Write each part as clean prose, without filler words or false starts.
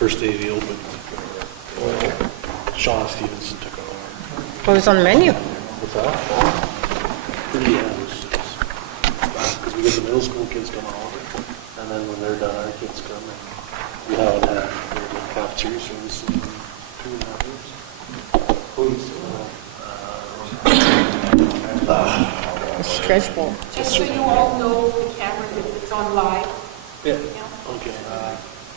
first day they opened, Sean Stevenson took over. What was on the menu? What's that? Pretty, yeah, because we get the middle school kids coming over, and then when they're done, our kids come, and we haven't had regular cafeteria service in 2.5 years. Stretch bowl. Just so you all know, the camera, if it's on live, Yeah. Yeah. Okay.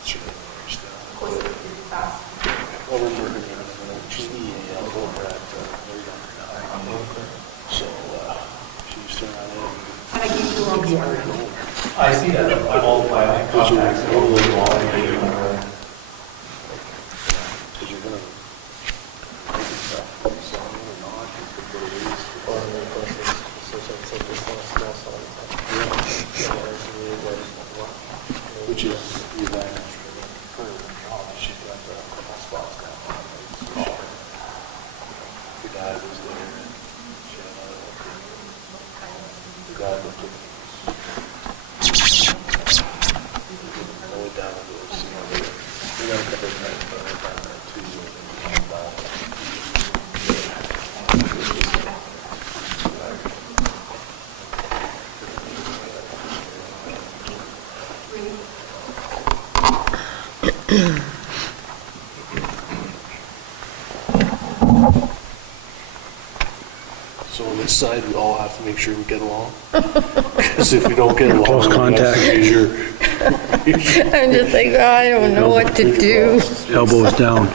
Sure. Understand. of course, it's fast. Well, we're working here, she's the EAL over at Mary now. So, she's turned on in. And I give you wrong spot. I see that. I'm all my contacts are all over the wall. Because you're gonna make it stuff, so or not, it's good what it is. Or which is the advantage for her job. She's got a couple spots down. The guy was there, and she had another one. The guy looked at me. I went down and go see how they, we got a couple of nights, but I went down there too. So on this side, we all have to make sure we get along. Because if we don't get along, Close contact. use your I'm just like, oh, I don't know what to do. Elbows down.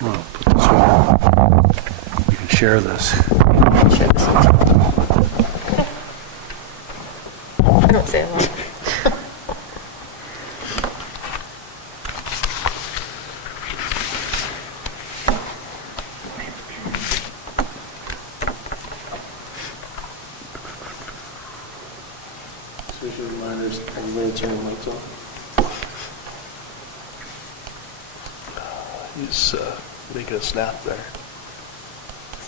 Well, put this one. You can share this. Share this one. I don't say a lot. Special reminders, everybody turn the mics off. He's making a snap there.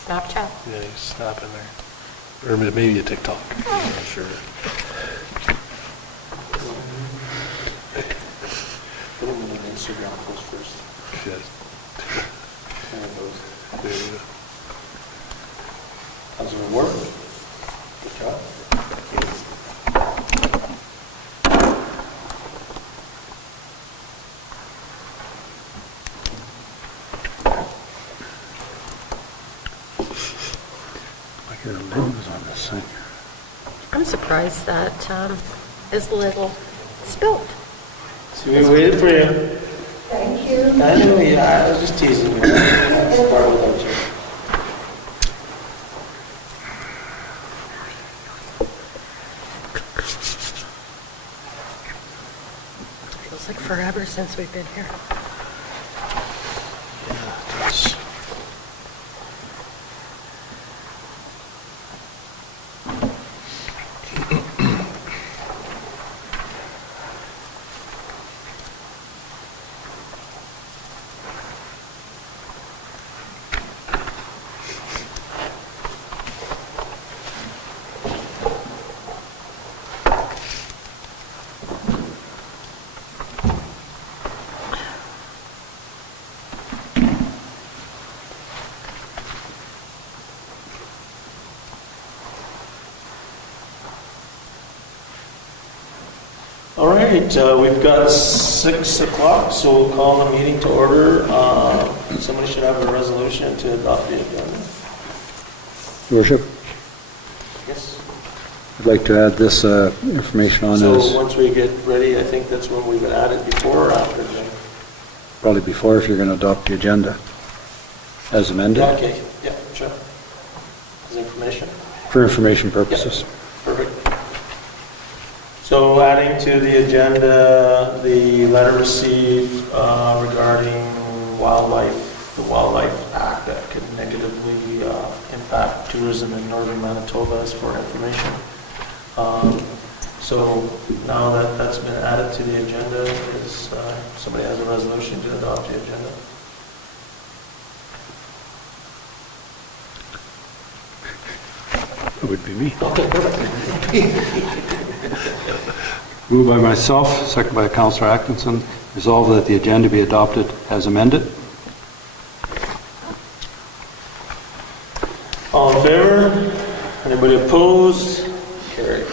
Snapchat. Yeah, he's snapping there. Or maybe a TikTok. I'm not sure. Put him in an Instagram post first. Shit. There it goes. There you go. How's it work? Good job. Like your lid was on this thing. I'm surprised that is little spilt. So we waited for you. Thank you. I know, yeah, I was just teasing you. That's part of the culture. Feels like forever since we've been here. Yeah, it does. All right, we've got 6 o'clock, so we'll call the meeting to order. Somebody should have a resolution to adopt the agenda. Your Worship, Yes. I'd like to add this information on So as once we get ready, I think that's when we would add it before or after. probably before if you're going to adopt the agenda as amended Okay, yeah, sure. As information. for information purposes. Perfect. So adding to the agenda, the letter received regarding wildlife, the Wildlife Act that could negatively impact tourism in northern Manitoba as for information. So now that that's been added to the agenda, is somebody has a resolution to adopt the agenda? It would be me. Okay, perfect. Moved by myself, second by Councillor Atkinson. Resolved that the agenda be adopted as amended. All in favor? Anybody opposed? Carried.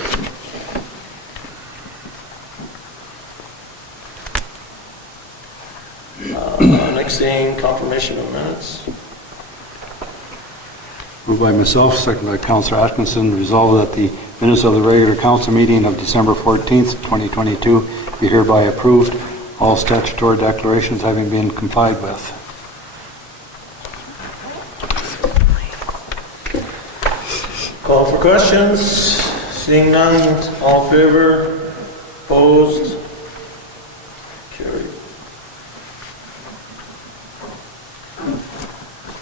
Next thing, confirmation of minutes. Moved by myself, second by Councillor Atkinson. Resolved that the minutes of the regular council meeting of December 14th, 2022 be hereby approved, all statutory declarations having been complied with. Call for questions. Seeing none, all in favor? Opposed? Carried.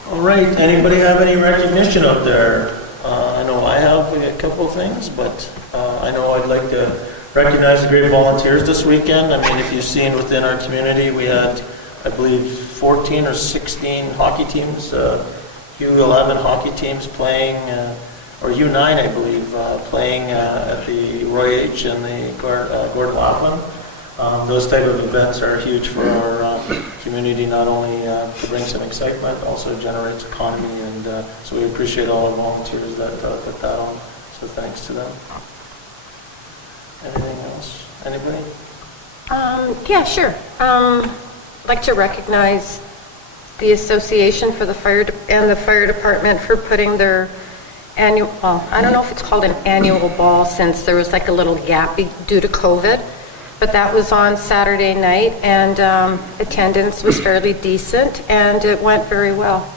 All right, anybody have any recognition up there? I know I have a couple of things, but I know I'd like to recognize the great volunteers this weekend. I mean, if you've seen within our community, we had, I believe, 14 or 16 hockey teams, U11 hockey teams playing, or U9, I believe, playing at the Roy H. and the Gordon Laughlin. Those type of events are huge for our community, not only to bring some excitement, also generates economy, and so we appreciate all the volunteers that put that on, so thanks to them. Anything else? Anybody? Yeah, sure. I'd like to recognize the Association for the Fire and the Fire Department for putting their annual, well, I don't know if it's called an annual ball since there was like a little gap due to COVID, but that was on Saturday night, and attendance was fairly decent, and it went very well.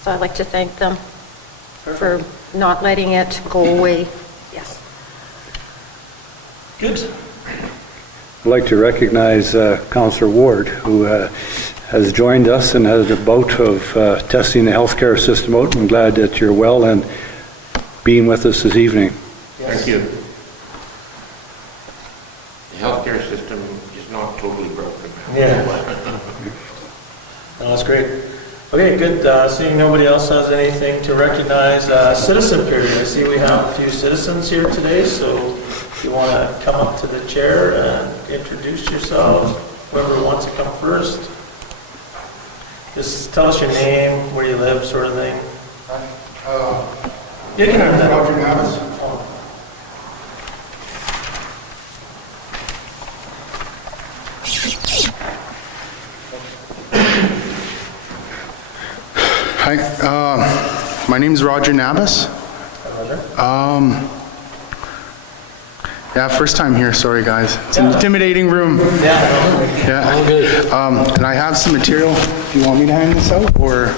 So I'd like to thank them for not letting it go away. Yes. Good. I'd like to recognize Councillor Ward, who has joined us and has a bout of testing the healthcare system out. I'm glad that you're well and being with us this evening. Yes. Thank you. The healthcare system is not totally broken. Yeah. No, that's great. Okay, good. Seeing nobody else has anything to recognize, citizen period. I see we have a few citizens here today, so if you want to come up to the chair and introduce yourselves, whoever wants to come first. Just tell us your name, where you live, sort of thing. You can have that. Roger Navis. Hi, my name is Roger Navis. Yeah, first time here, sorry guys. It's an intimidating room. Yeah. All good. And I have some material. Do you want me to hand this out, or?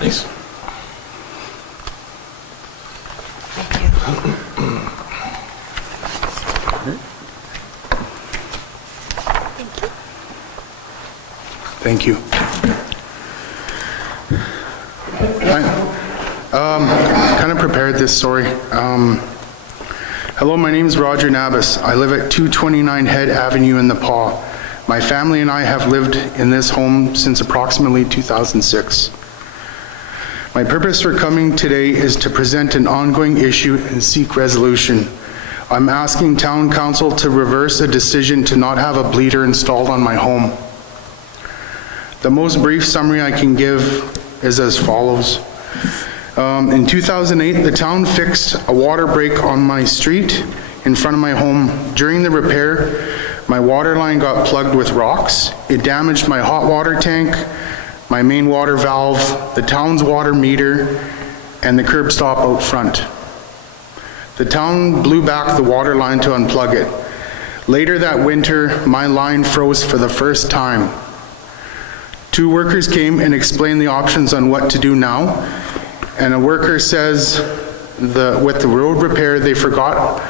Thanks. Thank you. I kind of prepared this story. Hello, my name is Roger Navis. I live at 229 Head Avenue in Nepal. My family and I have lived in this home since approximately 2006. My purpose for coming today is to present an ongoing issue and seek resolution. I'm asking Town Council to reverse a decision to not have a bleeder installed on my home. The most brief summary I can give is as follows. In 2008, the town fixed a water break on my street in front of my home. During the repair, my water line got plugged with rocks. It damaged my hot water tank, my main water valve, the town's water meter, and the curb stop out front. The town blew back the water line to unplug it. Later that winter, my line froze for the first time. 2 workers came and explained the options on what to do now, and a worker says with the road repair they forgot,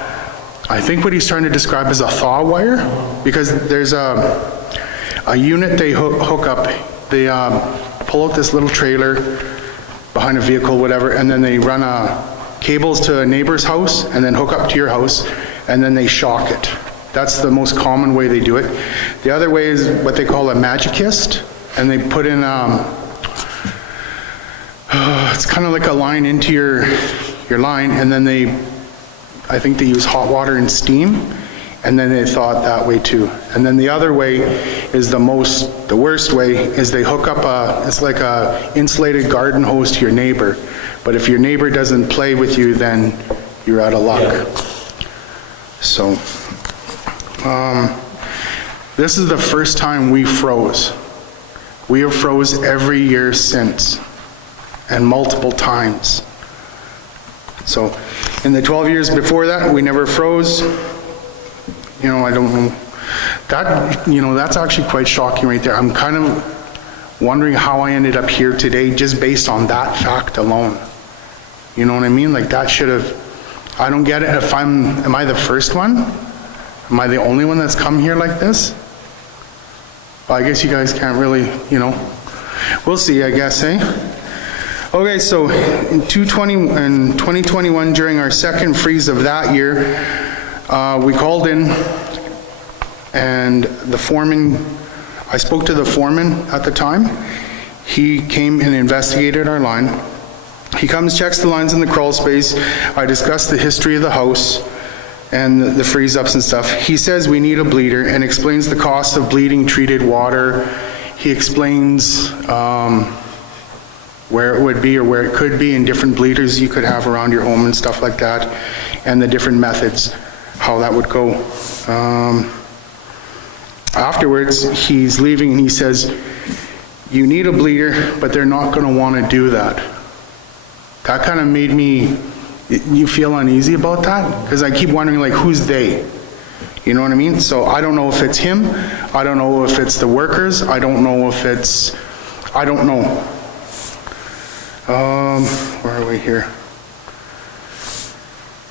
I think what he's trying to describe is a thaw wire, because there's a unit they hook up. They pull out this little trailer behind a vehicle, whatever, and then they run cables to a neighbor's house and then hook up to your house, and then they shock it. That's the most common way they do it. The other way is what they call a magicist, and they put in, it's kind of like a line into your line, and then I think they use hot water and steam, and then they thaw it that way too. And then the other way is the worst way, is they hook up it's like a insulated garden hose to your neighbor. But if your neighbor doesn't play with you, then you're out of luck. Yeah. So, this is the first time we froze. We have froze every year since, and multiple times. So, in the 12 years before that, we never froze. You know, I don't know. That, you know, that's actually quite shocking right there. I'm kind of wondering how I ended up here today just based on that fact alone. You know what I mean? Like, that should have, I don't get it. If am I the first one? Am I the only one that's come here like this? Well, I guess you guys can't really, you know. We'll see, I guess, eh? Okay, so in 2021, during our second freeze of that year, we called in, and the foreman, I spoke to the foreman at the time. He came and investigated our line. He comes, checks the lines in the crawl space. I discussed the history of the house and the freeze ups and stuff. He says we need a bleeder and explains the cost of bleeding treated water. He explains where it would be or where it could be, and different bleeders you could have around your home and stuff like that, and the different methods, how that would go. Afterwards, he's leaving and he says, you need a bleeder, but they're not going to want to do that. That kind of made you feel uneasy about that, because I keep wondering, like, who's they? You know what I mean? So I don't know if it's him, I don't know if it's the workers, I don't know if it's, I don't know. Where are we here?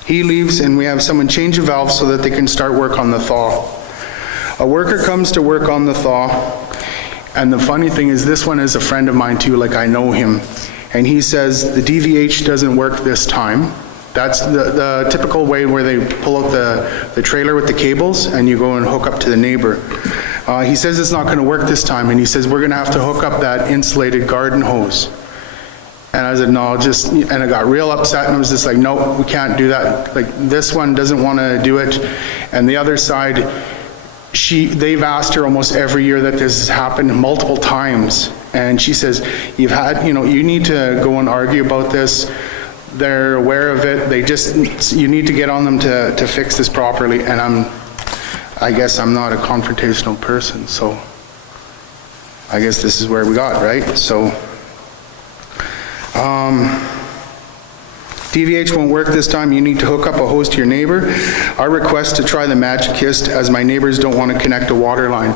He leaves and we have someone change a valve so that they can start work on the thaw. A worker comes to work on the thaw, and the funny thing is this one is a friend of mine too, like I know him, and he says the DVH doesn't work this time. That's the typical way where they pull out the trailer with the cables and you go and hook up to the neighbor. He says it's not going to work this time, and he says we're going to have to hook up that insulated garden hose. And I said, no, and I got real upset, and I was just like, no, we can't do that. Like, this one doesn't want to do it. And the other side, they've asked her almost every year that this has happened multiple times. And she says, you need to go and argue about this. They're aware of it. You need to get on them to fix this properly. And I guess I'm not a confrontational person, so I guess this is where we got, right? So, DVH won't work this time. You need to hook up a hose to your neighbor. I request to try the Magikist, as my neighbors don't want to connect a water line.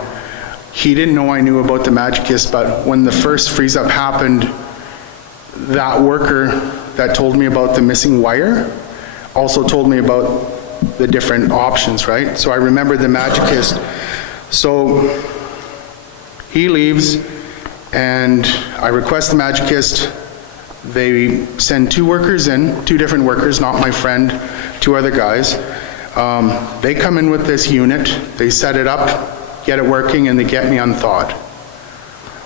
He didn't know I knew about the Magikist, but when the first freeze up happened, that worker that told me about the missing wire also told me about the different options, right? So I remembered the Magikist. So he leaves, and I request the Magikist. They send two different workers, not my friend, two other guys. They come in with this unit, they set it up, get it working, and they get me unthawed.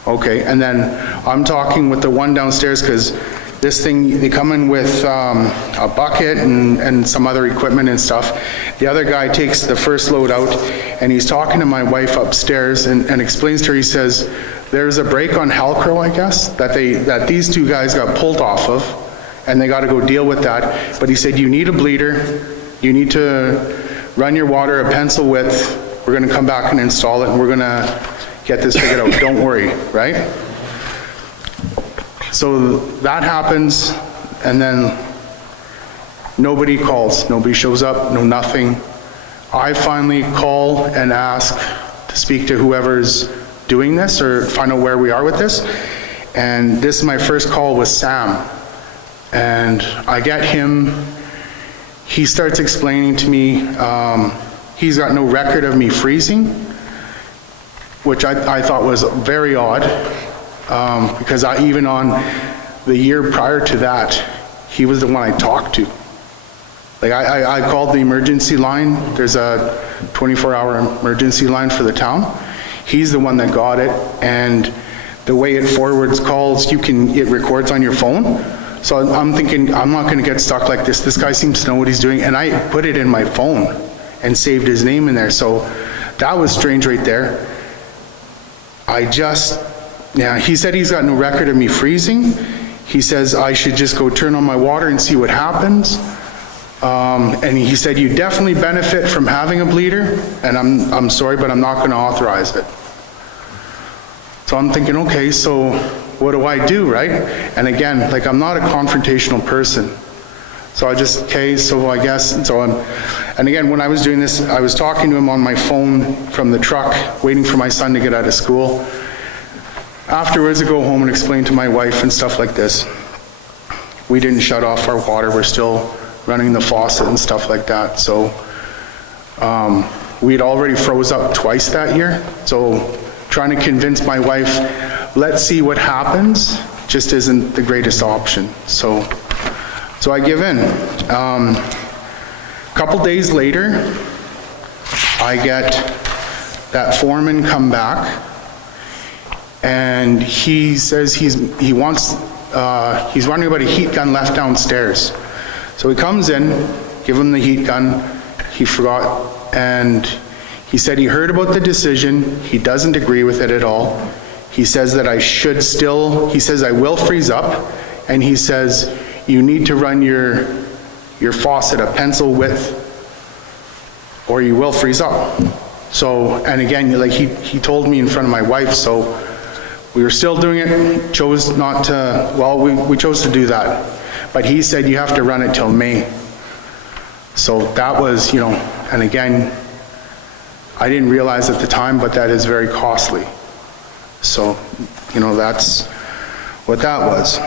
Okay, and then I'm talking with the one downstairs, because this thing, they come in with a bucket and some other equipment and stuff. The other guy takes the first load out, and he's talking to my wife upstairs and explains to her, he says, there's a break on Halcro, I guess, that these two guys got pulled off of, and they got to go deal with that. But he said, you need a bleeder, you need to run your water a pencil width, we're going to come back and install it, and we're going to get this figured out, don't worry, right? So that happens, and then nobody calls, nobody shows up, no nothing. I finally call and ask to speak to whoever's doing this or find out where we are with this. And this is my first call with Sam. And I get him, he starts explaining to me, he's got no record of me freezing, which I thought was very odd, because even on the year prior to that, he was the one I talked to. Like I called the emergency line. There's a 24-hour emergency line for the town. He's the one that got it, and the way it forwards calls, it records on your phone. So I'm thinking, I'm not gonna get stuck like this. This guy seems to know what he's doing, and I put it in my phone and saved his name in there. So that was strange right there. He said he's got no record of me freezing. He says I should just go turn on my water and see what happens. And he said you definitely benefit from having a bleeder, and I'm sorry, but I'm not gonna authorize it. So I'm thinking, okay, so what do I do, right? And again, like, I'm not a confrontational person. So I just, okay, so I guess, and again, when I was doing this, I was talking to him on my phone from the truck, waiting for my son to get out of school. Afterwards, I go home and explain to my wife and stuff like this. We didn't shut off our water, we're still running the faucet and stuff like that. So we'd already froze up twice that year. So trying to convince my wife, let's see what happens, just isn't the greatest option. So I give in. Couple days later, I get that foreman come back, and he says he's wondering about a heat gun left downstairs. So he comes in, give him the heat gun, he forgot, and he said he heard about the decision, he doesn't agree with it at all. He says that he says I will freeze up, and he says you need to run your faucet a pencil width or you will freeze up. So, and again, like he told me in front of my wife, so we were still doing it, chose not to, well, we chose to do that. But he said you have to run it till May. So that was, and again, I didn't realize at the time, but that is very costly. So, that's what that was.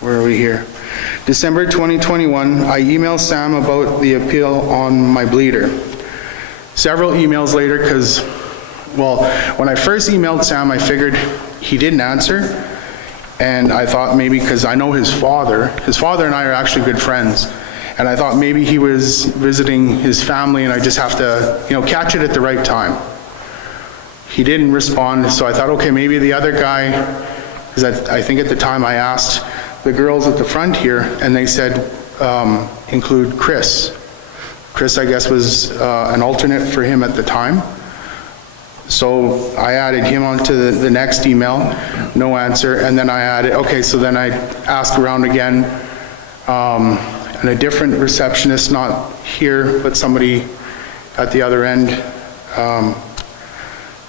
Where are we here? December 2021, I emailed Sam about the appeal on my bleeder. Several emails later, because, well, when I first emailed Sam, I figured he didn't answer, and I thought maybe, because I know his father and I are actually good friends, and I thought maybe he was visiting his family and I just have to, catch it at the right time. He didn't respond, so I thought, okay, maybe the other guy, because I think at the time I asked the girls at the front here, and they said include Chris. Chris, I guess, was an alternate for him at the time. So I added him onto the next email, no answer, and then I added, okay, so then I asked around again, and a different receptionist, not here, but somebody at the other end,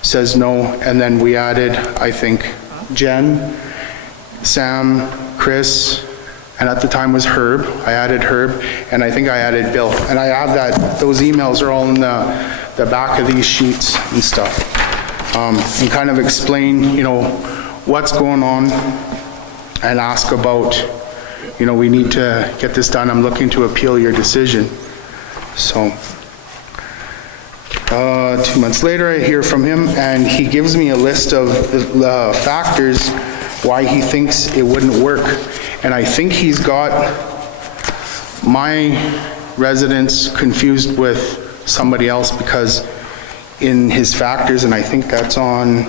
says no, and then we added, I think, Jen, Sam, Chris, and at the time was Herb. I added Herb, and I think I added Bill. And I have those emails are all in the back of these sheets and stuff. And kind of explain, what's going on, and ask about, we need to get this done. I'm looking to appeal your decision. So, 2 months later, I hear from him, and he gives me a list of the factors why he thinks it wouldn't work. And I think he's got my residents confused with somebody else, because in his factors, and I think that's on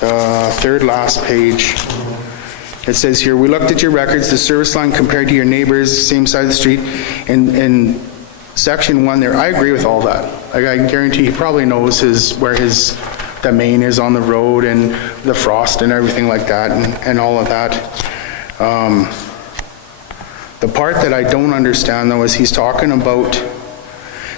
the third last page, it says here, we looked at your records, the service line compared to your neighbors, same side of the street, and section 1 there, I agree with all that. Like, I guarantee he probably knows where the main is on the road, and the frost and everything like that, and all of that. The part that I don't understand, though, is he's talking about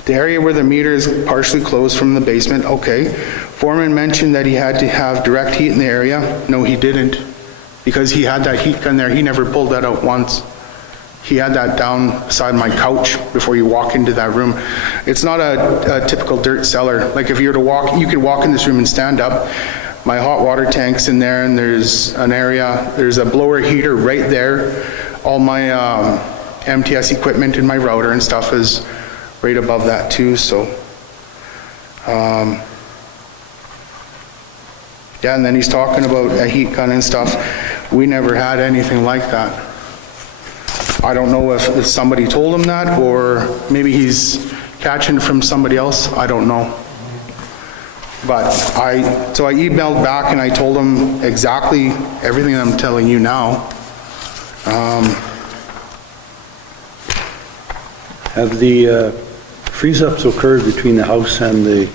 the area where the meter is partially closed from the basement. Okay. Foreman mentioned that he had to have direct heat in the area. No, he didn't, because he had that heat gun there. He never pulled that out once. He had that down beside my couch before you walk into that room. It's not a typical dirt cellar. Like, if you were to walk, you could walk in this room and stand up. My hot water tank's in there, and there's a blower heater right there. All my MTS equipment and my router and stuff is right above that too, so. Yeah, and then he's talking about a heat gun and stuff. We never had anything like that. I don't know if somebody told him that, or maybe he's catching it from somebody else, I don't know. But so I emailed back and I told him exactly everything I'm telling you now. Have the freeze-ups occurred between the house and the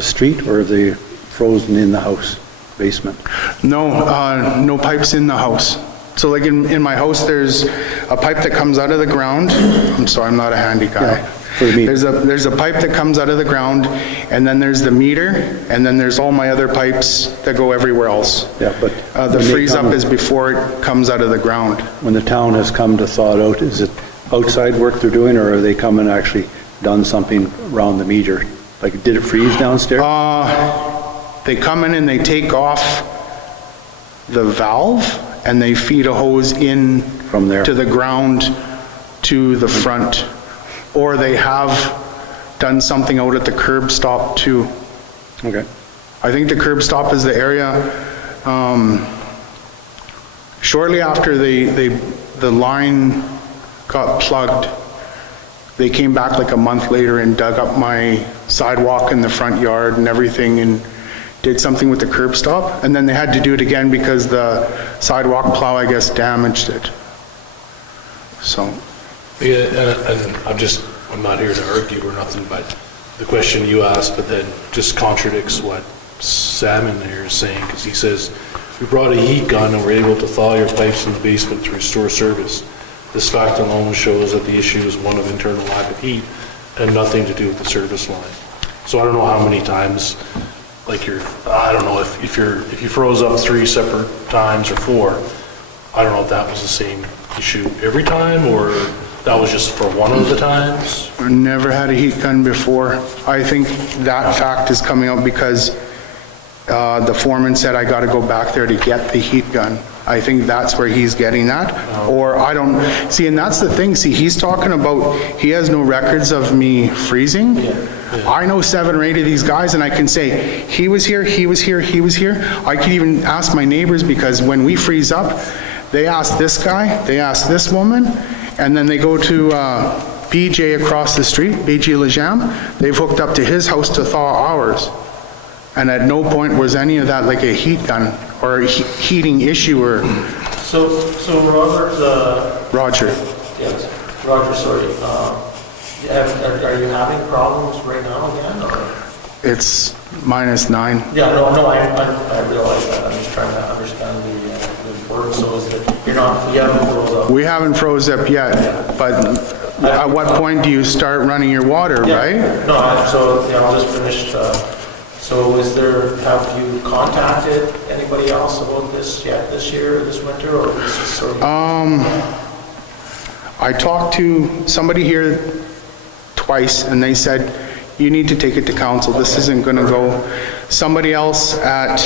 street, or are they frozen in the house basement? No, no pipes in the house. So like in my house, there's a pipe that comes out of the ground. I'm sorry, I'm not a handy guy. Yeah, for the meter. There's a pipe that comes out of the ground, and then there's the meter, and then there's all my other pipes that go everywhere else. Yeah, but The when they freeze-up come- is before it comes out of the ground. When the town has come to thaw it out, is it outside work they're doing, or are they come and actually done something around the meter? Like, did it freeze downstairs? They come in and they take off the valve, and they feed a hose in From there. to the ground to the front. Or they have done something out at the curb stop too. Okay. I think the curb stop is the area, shortly after the line got plugged, they came back like a month later and dug up my sidewalk in the front yard and everything and did something with the curb stop. And then they had to do it again because the sidewalk plow, I guess, damaged it. So, Yeah, and I'm not here to argue or nothing, but the question you asked, but then just contradicts what Sam in there is saying, because he says, we brought a heat gun and were able to thaw your pipes in the basement to restore service. This fact alone shows that the issue is one of internal lack of heat and nothing to do with the service line. So I don't know how many times, like I don't know if you froze up 3 separate times or 4, I don't know if that was the same issue every time, or that was just for one of the times. I never had a heat gun before. I think that fact is coming out because the foreman said I gotta go back there to get the heat gun. I think that's where he's getting that. Or I don't, see, and that's the thing, see, he's talking about, he has no records of me freezing. I know 7 or 8 of these guys, and I can say, he was here, he was here, he was here. I could even ask my neighbors, because when we freeze up, they ask this guy, they ask this woman, and then they go to BJ across the street, BJ Lejam, they've hooked up to his house to thaw ours. And at no point was any of that like a heat gun or a heating issue or... So Robert, Roger. yes, Roger, sorry, are you having problems right now again, or? It's -9. Yeah, no, I realize that, I'm just trying to understand the importance, so is that you haven't froze up? We haven't froze up yet, but at what point do you start running your water, Yeah. right? No, I'll just finish, so have you contacted anybody else about this yet this year, or this winter, or is this sort of? I talked to somebody here twice, and they said, you need to take it to council, this isn't gonna go. Somebody else at,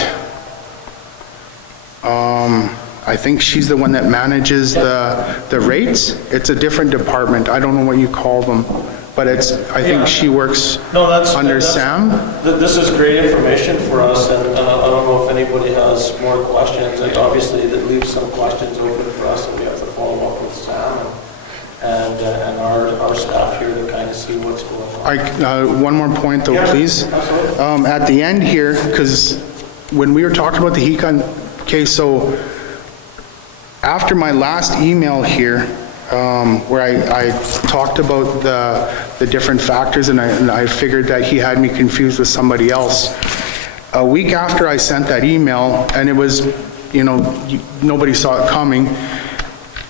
I think she's the one that manages the rates. It's a different department, I don't know what you call them, but I think she works under Sam. This is great information for us, and I don't know if anybody has more questions. Like, obviously, that leaves some questions open for us, and we have to follow up with Sam and our staff here to kind of see what's going on. One more point though, Yeah, please. absolutely. At the end here, because when we were talking about the heat gun, okay, so after my last email here, where I talked about the different factors, and I figured that he had me confused with somebody else. A week after I sent that email, and it was, nobody saw it coming,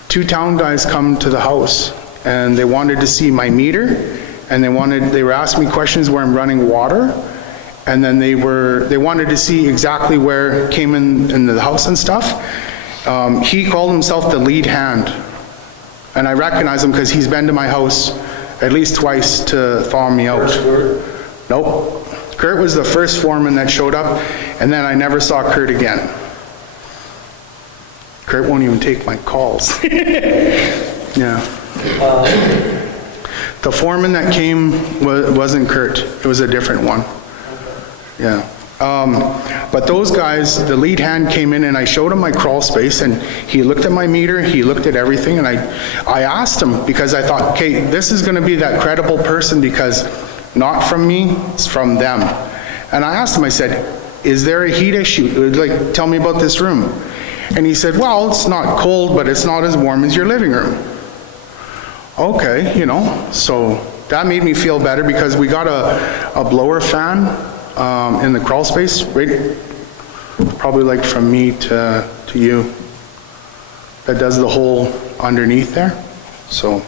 2 town guys come to the house, and they wanted to see my meter, and they were asking me questions where I'm running water, and then they wanted to see exactly where it came in the house and stuff. He called himself the lead hand. And I recognize him because he's been to my house at least twice to thaw me out. Nope. Kurt was the first foreman that showed up, and then I never saw Kurt again. Kurt won't even take my calls. Yeah. The foreman that came wasn't Kurt. It was a different one. Yeah. But those guys, the lead hand came in and I showed him my crawl space and he looked at my meter, he looked at everything, and I asked him because I thought, okay, this is gonna be that credible person because not from me, it's from them. And I asked him, I said, is there a heat issue? Like, tell me about this room. And he said, well, it's not cold, but it's not as warm as your living room. Okay, you know, so that made me feel better because we got a blower fan in the crawl space, right, probably like from me to you, that does the whole underneath there. So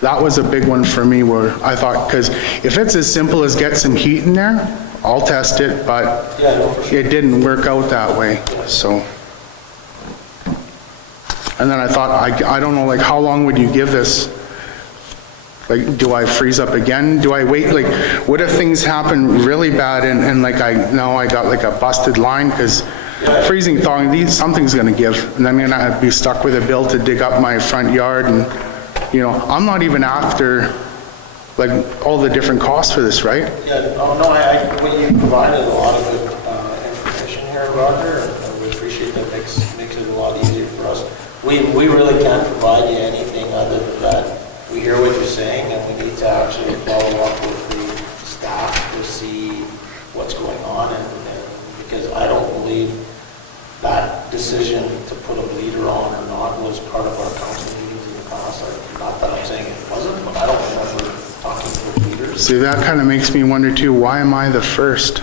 that was a big one for me where I thought, because if it's as simple as get some heat in there, I'll test it, but Yeah, no, for sure. it didn't work out that way, so. And then I thought, I don't know, like, how long would you give this? Like, do I freeze up again? Do I wait? Like, what if things happen really bad and like I got like a busted line? Because freezing, thawing, something's gonna give. And I'm gonna be stuck with a bill to dig up my front yard and, you know, I'm not even after like all the different costs for this, right? Yeah, oh, no, what you provided a lot of good information here, Roger, and we appreciate that. Makes it a lot easier for us. We really can't provide you anything other than that. We hear what you're saying, and we need to actually follow up with the staff to see what's going on, and because I don't believe that decision to put a bleeder on or not was part of our council meetings in the past. Not that I'm saying it wasn't, but I don't remember talking to bleeders. See, that kind of makes me wonder too, why am I the first?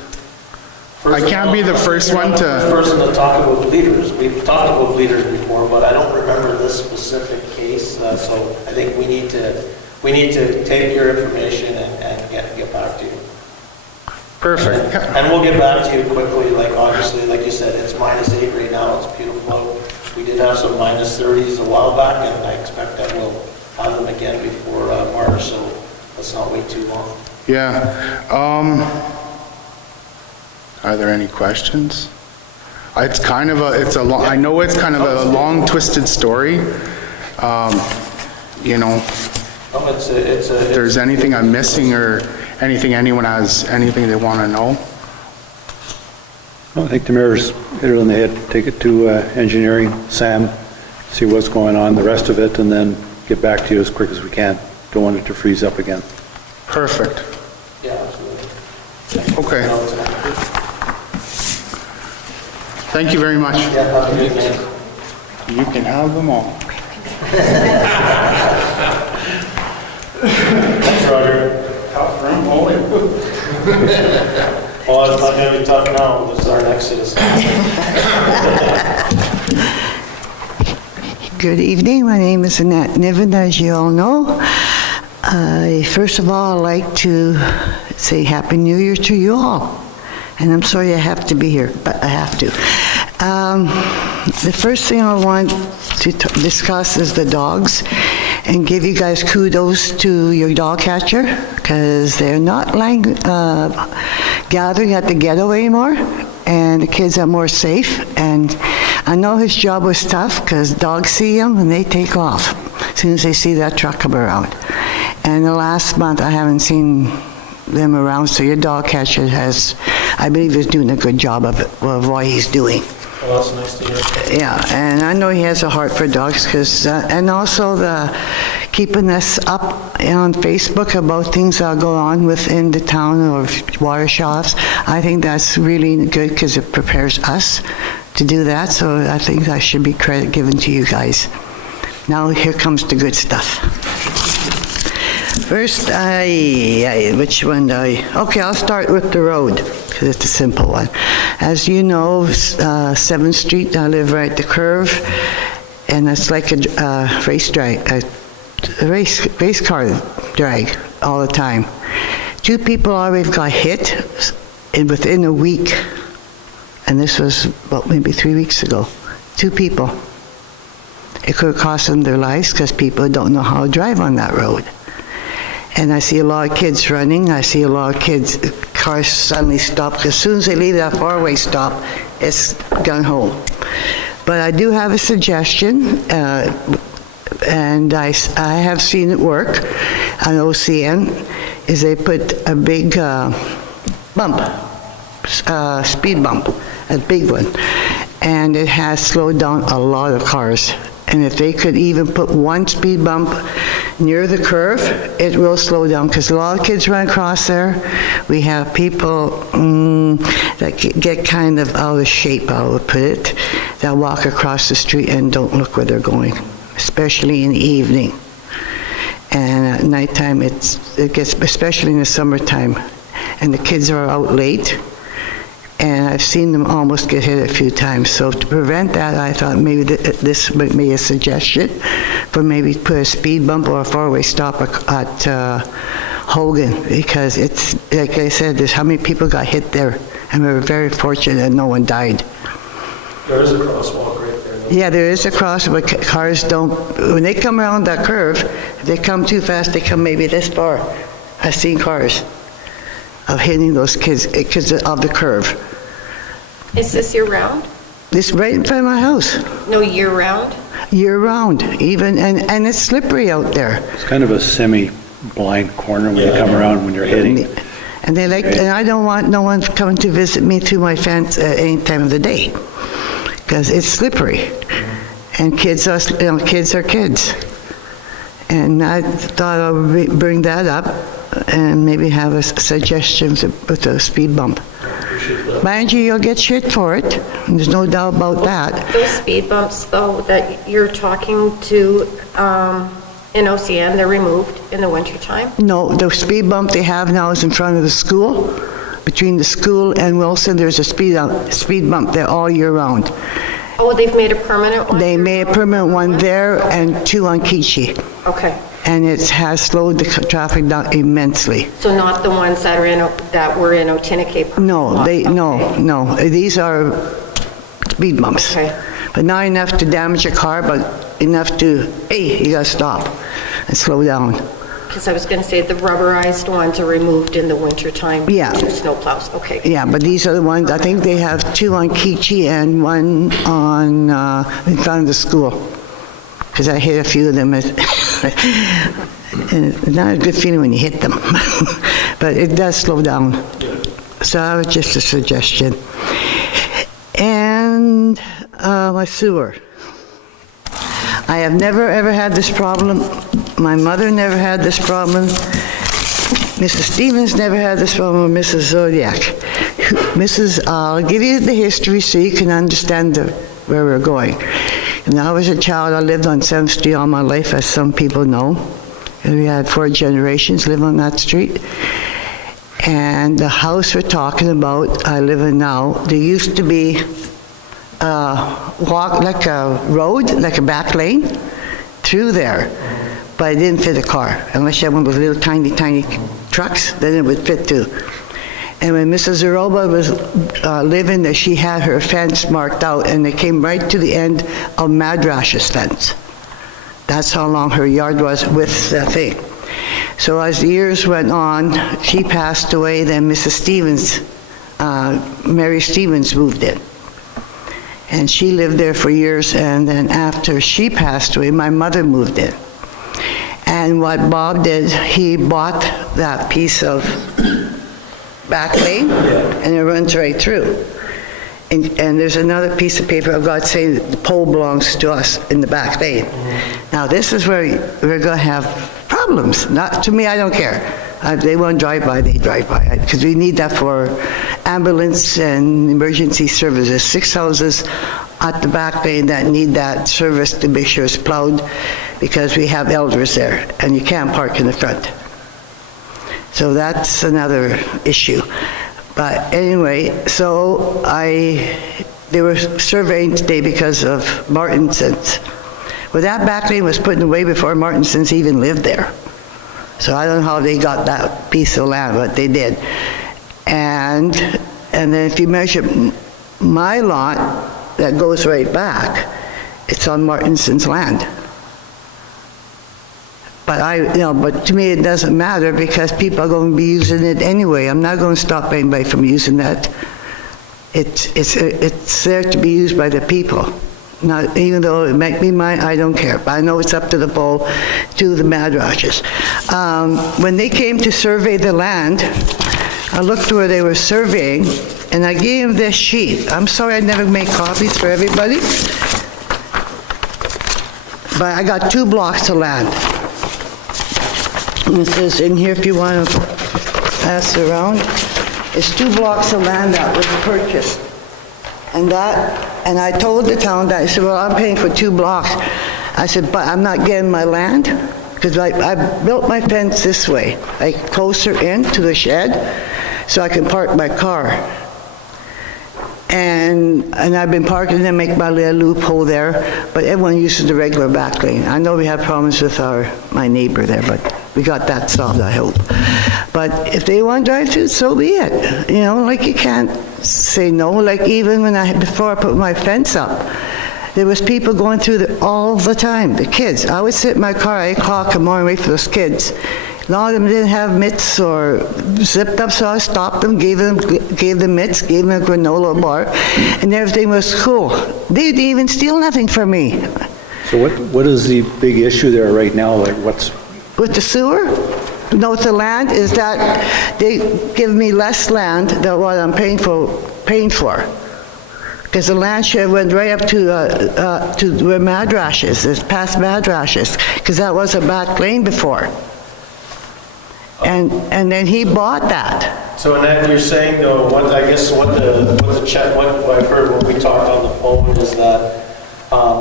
I can't be the first one to... First person to talk about bleeders. We've talked about bleeders before, but I don't remember this specific case. So I think we need to take your information and get back to you. Perfect. And we'll get back to you quickly. Like obviously, like you said, it's -8 right now. It's beautiful. We did have some -30s a while back, and I expect that we'll have them again before March. So let's not wait too long. Yeah. Are there any questions? It's kind of I know it's kind of a long, twisted story. You know, if there's anything I'm missing or anything anyone has, anything they want to know. I think the mayor's hit it on the head. Take it to engineering, Sam, see what's going on, the rest of it, and then get back to you as quick as we can. Don't want it to freeze up again. Perfect. Yeah, absolutely. Okay. Thank you very much. Yeah, have a good day. You can have them all. Thanks, Roger. Tough room, holy. Well, it's not going to be tough now. This is our next citizen. Good evening. My name is Annette Niven, as you all know. First of all, I'd like to say Happy New Year to you all. And I'm sorry I have to be here, but I have to. The first thing I want to discuss is the dogs and give you guys kudos to your dog catcher because they're not gathering at the ghetto anymore and the kids are more safe. And I know his job was tough because dogs see him and they take off as soon as they see that truck come around. And the last month I haven't seen them around, so your dog catcher I believe is doing a good job of what he's doing. Well, that's nice to hear. Yeah, and I know he has a heart for dogs, and also keeping us up on Facebook about things that go on within the town or water shutoffs. I think that's really good because it prepares us to do that, so I think that should be credit given to you guys. Now here comes the good stuff. First, which one okay, I'll start with the road, because it's a simple one. As you know, 7th Street, I live right at the curve, and it's like a race car drag all the time. 2 people already got hit within a week, and this was, maybe 3 weeks ago. 2 people. It could have cost them their lives because people don't know how to drive on that road. And I see a lot of kids running. I see a lot of cars suddenly stop. Because as soon as they leave that four-way stop, it's gone home. But I do have a suggestion, and I have seen it work on OCN, is they put a big bump speed bump, a big one, and it has slowed down a lot of cars. And if they could even put one speed bump near the curve, it will slow down, because a lot of kids run across there. We have people that get kind of out of shape, I would put it, that walk across the street and don't look where they're going, especially in the evening. And at nighttime, it gets, especially in the summertime, and the kids are out late, and I've seen them almost get hit a few times. So to prevent that, I thought maybe this might be a suggestion for maybe put a speed bump or a four-way stop at Hogan, because it's, like I said, there's how many people got hit there, and we were very fortunate that no one died. There is a crosswalk right there. though. Yeah, there is a crosswalk, but cars don't, when they come around that curve, if they come too fast, they come maybe this far. I've seen cars of hitting those kids because of the curve. Is this year-round? This right in front of my house, No, year-round? year-round, even, and it's slippery out there. It's kind of a semi-blind corner when you come around when you're hitting. And they like, and I don't want no one coming to visit me through my fence at any time of the day, because it's slippery. And kids are, kids are kids. And I thought I would bring that up and maybe have a suggestion with a speed bump. Mind you, you'll get shit for it. There's no doubt about that. Those speed bumps, though, that you're talking to in OCN, they're removed in the wintertime? No, the speed bump they have now is in front of the school. Between the school and Wilson, there's a speed bump there all year round. Oh, they've made a permanent one? They made a permanent one there and two on Kichi. Okay. And it has slowed the traffic down immensely. So not the ones that were in Otinike? No, no. These are speed bumps. Okay. But not enough to damage a car, but enough to, hey, you gotta stop and slow down. Because I was going to say the rubberized ones are removed in the wintertime. Yeah. To snowplows, okay. Yeah, but these are the ones, I think they have two on Kichi and one on, in front of the school. Because I hit a few of them. And it's not a good feeling when you hit them. But it does slow down. So that was just a suggestion. And my sewer. I have never ever had this problem. My mother never had this problem. Mrs. Stevens never had this problem, or Mrs. Zodiac. I'll give you the history so you can understand where we're going. When I was a child, I lived on 7th Street all my life, as some people know. And we had 4 generations live on that street. And the house we're talking about, I live in now, there used to be walk like a road, like a back lane through there, but it didn't fit a car. Unless you had one of those little tiny trucks, then it would fit too. And when Mrs. Zaroba was living there, she had her fence marked out, and it came right to the end of Madrash's fence. That's how long her yard was with the thing. So as the years went on, she passed away, then Mrs. Stevens, Mary Stevens moved in. And she lived there for years, and then after she passed away, my mother moved in. And what Bob did, he bought that piece of back lane, and it runs right through. And there's another piece of paper I've got saying that the pole belongs to us in the back lane. Now this is where we're going to have problems. Not to me, I don't care. If they want to drive by, they drive by. Because we need that for ambulance and emergency services. 6 houses at the back lane that need that service to make sure it's plowed, because we have elders there, and you can't park in the front. So that's another issue. But anyway, so they were surveying today because of Martinsons. Well, that back lane was put away before Martinsons even lived there. So I don't know how they got that piece of land, but they did. And then if you measure my lot that goes right back, it's on Martinson's land. But but to me it doesn't matter, because people are going to be using it anyway. I'm not going to stop anybody from using that. It's there to be used by the people. Not, even though it might be mine, I don't care. But I know it's up to the pole, to the Madrashas. When they came to survey the land, I looked where they were surveying, and I gave him this sheet. I'm sorry I never make copies for everybody, but I got 2 blocks of land. And it says in here, if you want to pass it around, it's 2 blocks of land that was purchased. And I told the town that, I said, well, I'm paying for 2 blocks. I said, but I'm not getting my land, because I built my fence this way, like closer in to the shed, so I can park my car. And I've been parking and make my little loophole there, but everyone uses the regular back lane. I know we have problems with my neighbor there, but we got that solved, I hope. But if they want to drive through, so be it. You know, like you can't say no. Like even before I put my fence up, there was people going through there all the time, the kids. I would sit in my car at 8 o'clock in the morning, wait for those kids. A lot of them didn't have mitts or zipped up, so I stopped them, gave them mitts, gave them a granola bar, and everything was cool. They didn't even steal nothing from me. So what is the big issue there right now? Like what's... With the sewer? No, with the land, is that they give me less land than what I'm paying for. Because the land share went right up to where Madrash is, it's past Madrash, because that was a back lane before. And then he bought that. So Annette, you're saying though, what I've heard when we talked on the phone is that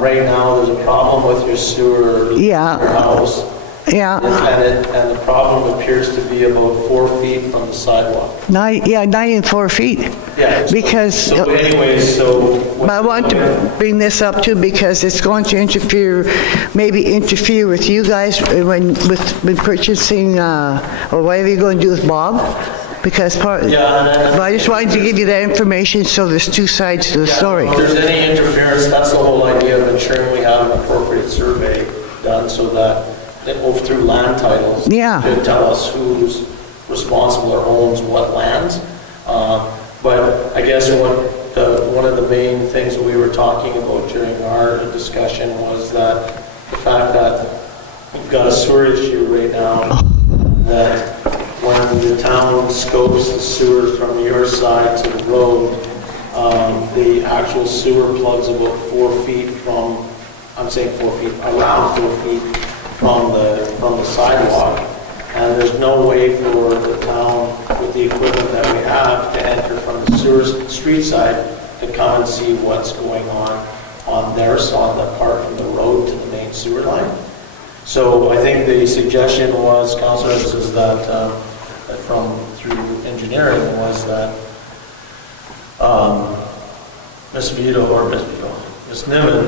right now there's a problem with your sewer in your house. Yeah. And the problem appears to be about 4 feet from the sidewalk. Not even 4 feet. Yeah. Because. But I want to bring this up too because it's going to interfere with you guys when purchasing or whatever you're going to do with Bob. Because but I just wanted to give you that information so there's 2 sides to the story. If there's any interference, that's the whole idea of ensuring we have an appropriate survey done so that through land titles to tell us who's responsible or owns what lands. But I guess one of the main things that we were talking about during our discussion was that the fact that we've got a sewer issue right now, that when the town scopes the sewer from your side to the road, the actual sewer plugs about 4 feet from, I'm saying 4 feet, around 4 feet from the sidewalk, and there's no way for the town, with the equipment that we have, to enter from the sewer street side to come and see what's going on their side, the part from the road to the main sewer line. So I think the suggestion was, councillors, is that through engineering was that Ms. Niven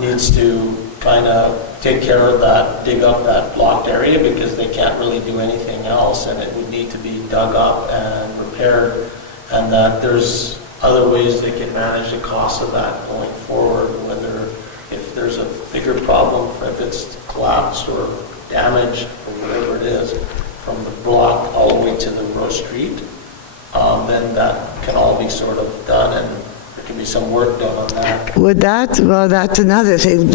needs to kind of take care of that, dig up that blocked area because they can't really do anything else and it would need to be dug up and repaired, and that there's other ways they can manage the cost of that going forward, whether if there's a bigger problem, if it's collapsed or damaged or whatever it is from the block all the way to the road street, then that can all be sort of done and there can be some work done on that. Well, that's another thing.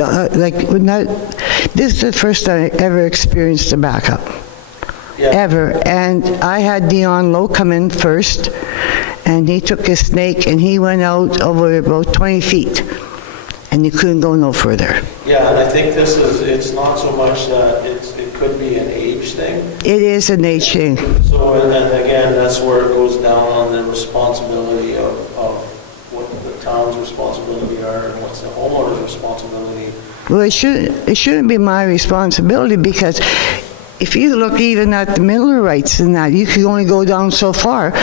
This is the first time I ever experienced a backup. Yeah. Ever. And I had Dion Lowe come in first, and he took his snake and he went out over about 20 feet, and he couldn't go no further. Yeah, and I think it's not so much that it could be an age thing. It is an age thing. So, and then again, that's where it goes down on the responsibility of what the town's responsibility are and what's the homeowner's responsibility. Well, it shouldn't be my responsibility because if you look even at the Miller rights and that, you can only go down so far.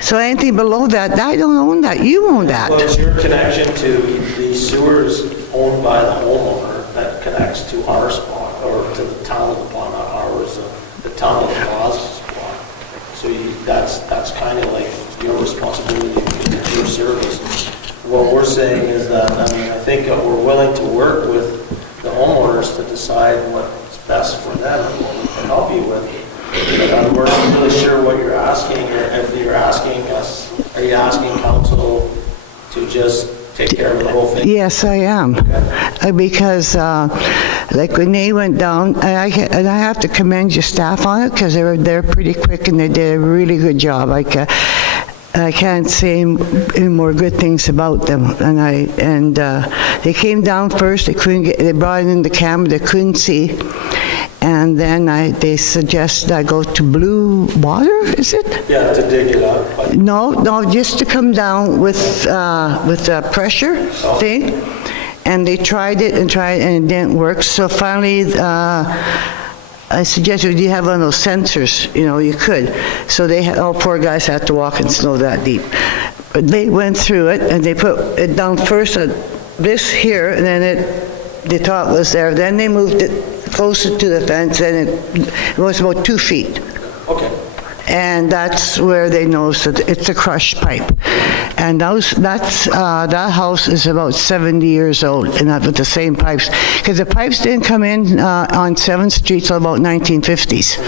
So anything below that, I don't own that. You own that. Well, it's your connection to the sewers owned by the homeowner that connects to our spot or to the town of the plot, not ours, the town of the law's spot. So that's kind of like your responsibility to your service. What we're saying is that, I think that we're willing to work with the homeowners to decide what's best for them and what we can help you with. But we're not really sure what you're asking, or if you're asking us, are you asking council to just take care of the whole thing? Yes, I am. Okay. Because like when they went down, and I have to commend your staff on it because they're pretty quick and they did a really good job. I can't say any more good things about them. And they came down first. They couldn't get. They brought in the camera. They couldn't see. And then they suggested I go to Blue Water. Is it? Yeah, to dig it up. Like, No, just to come down with a pressure thing. And they tried it and it didn't work. So finally, I suggested, do you have one of those sensors? You know, you could. So all poor guys had to walk in snow that deep. But they went through it and they put it down first at this here, and then they thought it was there. Then they moved it closer to the fence, and it was about 2 feet. okay. And that's where they noticed that it's a crushed pipe. And that house is about 70 years old, and that with the same pipes. Because the pipes didn't come in on 7th Street till about 1950s.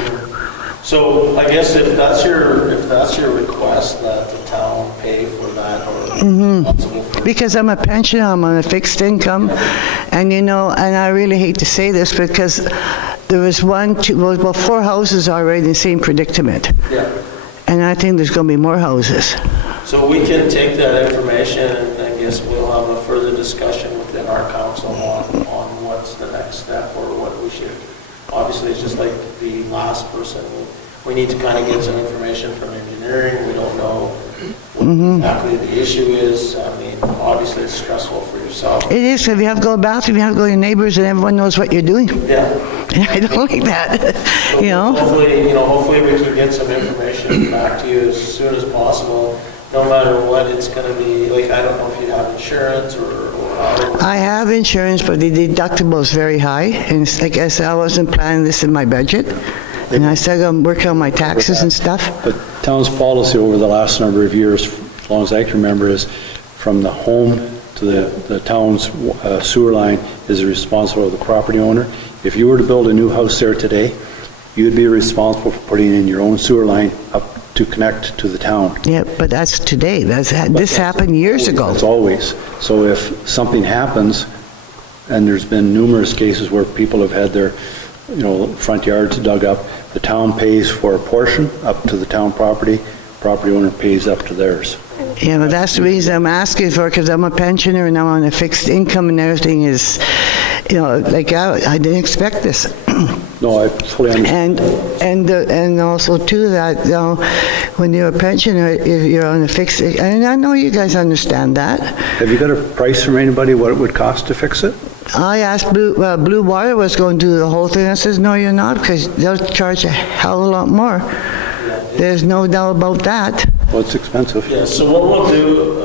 So I guess if that's your request, that the town pay for that, or responsible for Because I'm a pensioner, I'm on a fixed income, and and I really hate to say this because there was 4 houses already in the same predicament. Yeah. And I think there's going to be more houses. So we can take that information, and I guess we'll have a further discussion within our council on what's the next step, or what we should. Obviously, it's just like the last person. We need to kind of get some information from engineering. We don't know what exactly the issue is. I mean, obviously, it's stressful for yourself. It is, if you have to go to the bathroom, you have to go to your neighbors, and everyone knows what you're doing. Yeah. And I don't like that, Hopefully we can get some information back to you as soon as possible. No matter what, it's going to be, like, I don't know if you have insurance or how. I have insurance, but the deductible is very high, and it's like I said, I wasn't planning this in my budget, and I said I'm working on my taxes and stuff. The town's policy over the last number of years, as long as I can remember, is from the home to the town's sewer line is responsible of the property owner. If you were to build a new house there today, you'd be responsible for putting in your own sewer line up to connect to the town. Yeah, but that's today. This happened years ago. It's always. So if something happens, and there's been numerous cases where people have had their, front yards dug up, the town pays for a portion up to the town property owner pays up to theirs. Yeah, but that's the reason I'm asking for it, because I'm a pensioner and I'm on a fixed income, and everything is, I didn't expect this. No, I fully understand. And also too that when you're a pensioner, you're on a fixed, and I know you guys understand that. Have you got a price from anybody what it would cost to fix it? I asked Blue Water was going to do the whole thing. I says, no, you're not, because they'll charge a hell of a lot more. There's no doubt about that. Well, it's expensive. Yeah, so what we'll do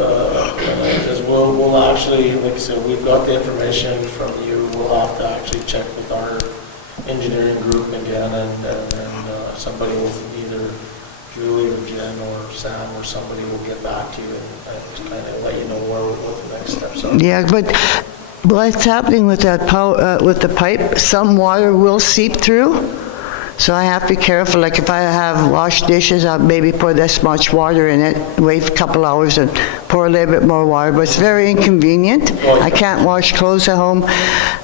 is we'll actually, like I said, we've got the information from you. We'll have to actually check with our engineering group again, and then somebody will, either Julie or Jen or Sam or somebody will get back to you and just kind of let you know what the next steps are. Yeah, but what's happening with that with the pipe, some water will seep through. So I have to be careful. Like if I have washed dishes, I'll maybe pour this much water in it, wait a couple hours and pour a little bit more water. But it's very inconvenient. I can't wash clothes at home.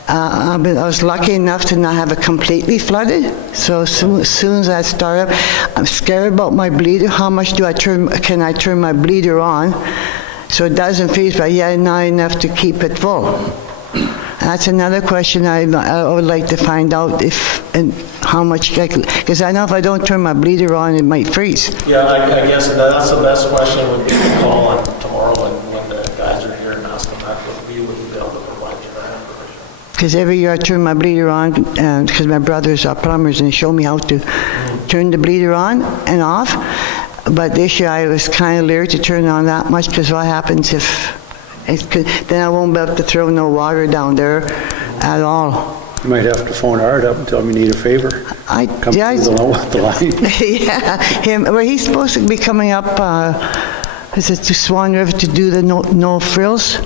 I was lucky enough to not have it completely flooded. So as soon as I start up, I'm scared about my bleeder. How much can I turn my bleeder on so it doesn't freeze, but yet not enough to keep it full? That's another question I would like to find out and how much, because I know if I don't turn my bleeder on, it might freeze. Yeah, I guess that's the best question would be to call on tomorrow when the guys are here and ask them that, but we wouldn't be able to provide you that information. Because every year I turn my bleeder on, because my brothers are plumbers and they show me how to turn the bleeder on and off. But this year I was kind of leery to turn it on that much, because what happens if then I won't be able to throw no water down there at all. You might have to phone Art up and tell him you need a favor. Come to the line. Yeah, well, he's supposed to be coming up, is it to Swan River to do the no frills?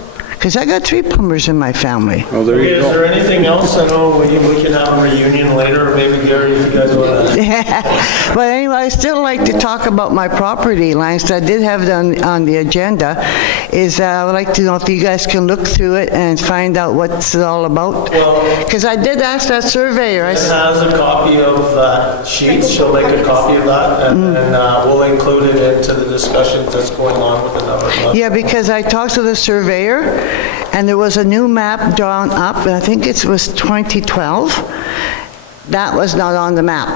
Because I got 3 plumbers in my family. Well, there Okay, you is go. there anything else? I know we can have a reunion later, or maybe Gary, if you guys want to. But anyway, I still like to talk about my property lines. I did have it on the agenda. I would like to know if you guys can look through it and find out what's it all about. Well, Because I did ask that surveyor. Jen has a copy of that sheet. She'll make a copy of that, and we'll include it into the discussions that's going on with another. Yeah, because I talked to the surveyor, and there was a new map drawn up, and I think it was 2012. That was not on the map.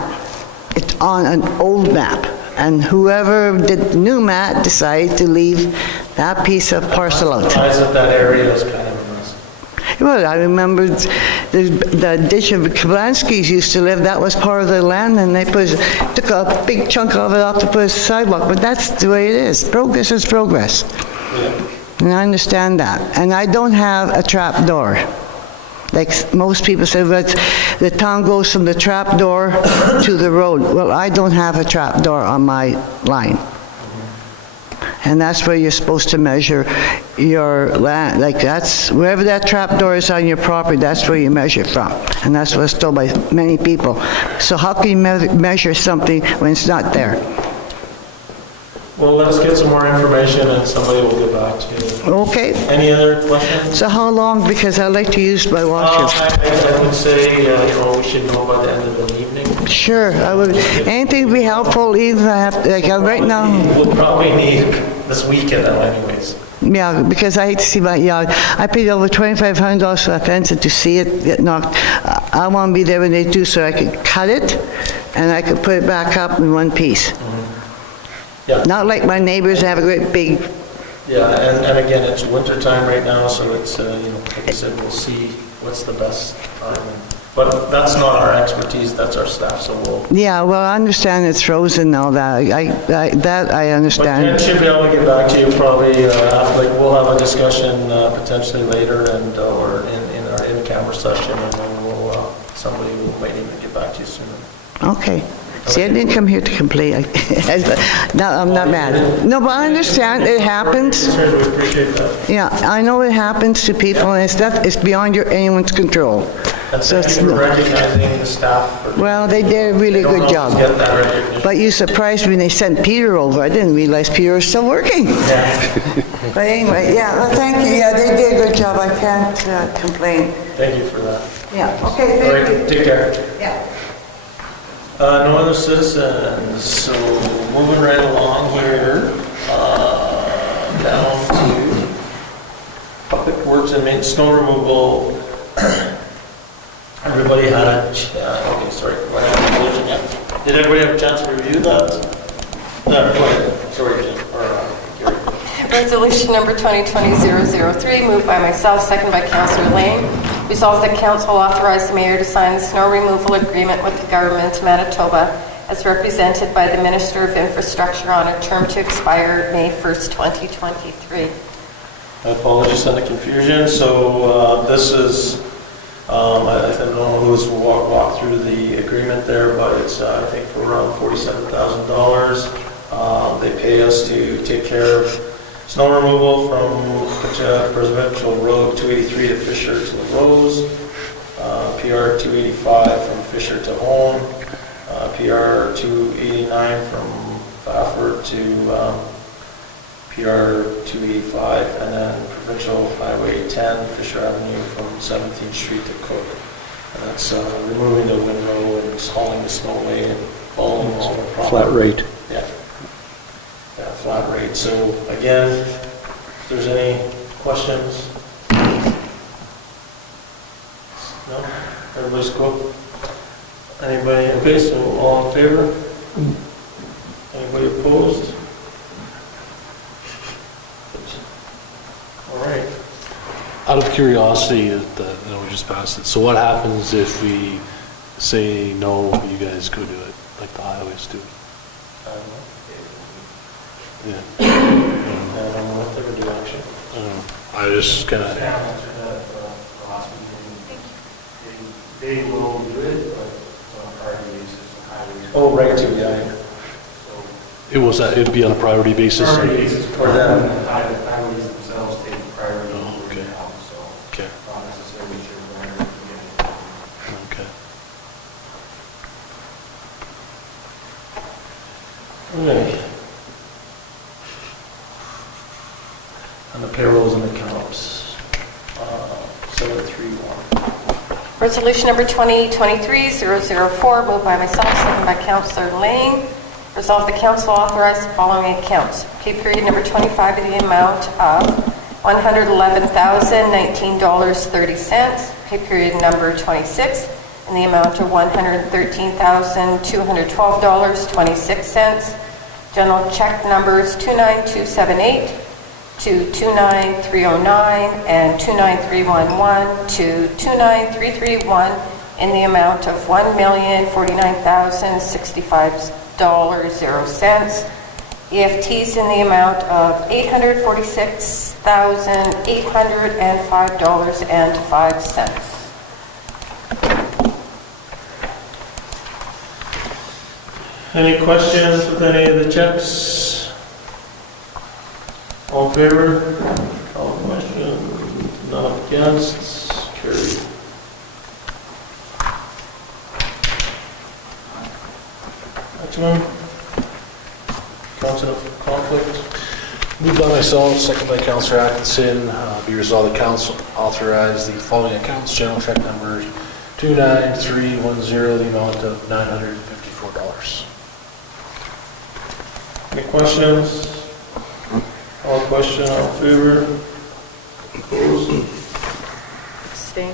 It's on an old map. And whoever did the new map decided to leave that piece of parcel out. Eyes of that area is kind of a mess. Well, I remember the ditch of Kablanski's used to live, that was part of their land, and they took a big chunk of it off to put a sidewalk, but that's the way it is. Progress is progress. And I understand that. And I don't have a trap door. Like most people say, but the town goes from the trap door to the road. Well, I don't have a trap door on my line. And that's where you're supposed to measure your land. Like that's, wherever that trap door is on your property, that's where you measure from. And that's what's told by many people. So how can you measure something when it's not there? Well, let's get some more information and somebody will get back to you. Okay. Any other questions? So how long? Because I like to use my I washer. would say, we should know by the end of the evening. Sure, I would. Anything be helpful, even if I have, like right now. We'll probably need this weekend though anyways. Yeah, because I hate to see my yard. I paid over $2,500 for that fence, and to see it get knocked. I want to be there when they do, so I could cut it and I could put it back up in one piece. Yeah. Not like my neighbors have a great big. Yeah, and again, it's winter time right now, so it's, like I said, we'll see what's the best time. But that's not our expertise, that's our staff, so we'll. Yeah, well, I understand it's frozen now. That I But understand. Jen should be able to get back to you probably, after, we'll have a discussion potentially later and, or in our in-camera session, and then we'll, somebody might even get back to you sooner. Okay. See, I didn't come here to complain. No, I'm not mad. No, but I understand it happens. Sure, we appreciate that. Yeah, I know it happens to people, and it's beyond anyone's control. And So thank it's you for not- recognizing the staff. For Well, they did a really good job. Get that recognition. But you surprised me when they sent Peter over. I didn't realize Peter was still working. Yeah. But anyway, yeah, well, thank you. Yeah, they did a good job. I can't complain. Thank you for that. Yeah, okay, All thank right, you. take care. Yeah. No other citizens, so moving right along here, down to public works and maintenance, snow removal. Everybody had okay, sorry, what happened, yeah. Did everybody have a chance to review that? No, go ahead, sorry, Jim, or Gary. Resolution number 2020-003, moved by myself, second by Councillor Lane. Resolved that council authorize the mayor to sign the snow removal agreement with the government of Manitoba as represented by the Minister of Infrastructure on a term to expire May 1st, 2023. Apologies on the confusion. So this is, I don't know who's walked through the agreement there, but it's, I think, for around $47,000. They pay us to take care of snow removal from Presidential Road 283 to Fisher to the Rose, PR 285 from Fisher to Home, PR 289 from Fafford to PR 285, and then Provincial Highway 10, Fisher Avenue from 17th Street to Cook. And that's removing the windrow and hauling the snow away and hauling all the property. Flat rate. Yeah. Yeah, flat rate. So again, if there's any questions? No? Everybody's cool? Anybody? Okay, so all in favor? Anybody opposed? All right. Out of curiosity, I know we just passed it, so what happens if we say, no, you guys go do it, like the highways do? I don't know. Yeah, I don't know what they're going to do, actually. I don't know. I just kind of, They will do it, but it's on a priority basis, highways. Oh, right, too, yeah. it'd be on a priority basis? Priority basis For them. Highways themselves take priority. Oh, okay. And the payrolls and accounts, 731. Resolution number 2023-004, moved by myself, seconded by Councillor Lane. Resolve the council authorize the following accounts. Pay period number 25 in the amount of $111,019.30. Pay period number 26 in the amount of $113,212.26. General check numbers 29278 to 29309 and 29311 to 29331 in the amount of $1,049,065.00. EFTs in the amount of $846,805.05. Any questions with any of the checks? All in favor? All questions? None against? Carried. Next one. Council of conflict. Moved by myself, second by Councillor Atkinson. Be resolved the council authorize the following accounts. General check numbers 29310, the amount of $954. Any questions? All question, all in favor? Opposed? Abstain.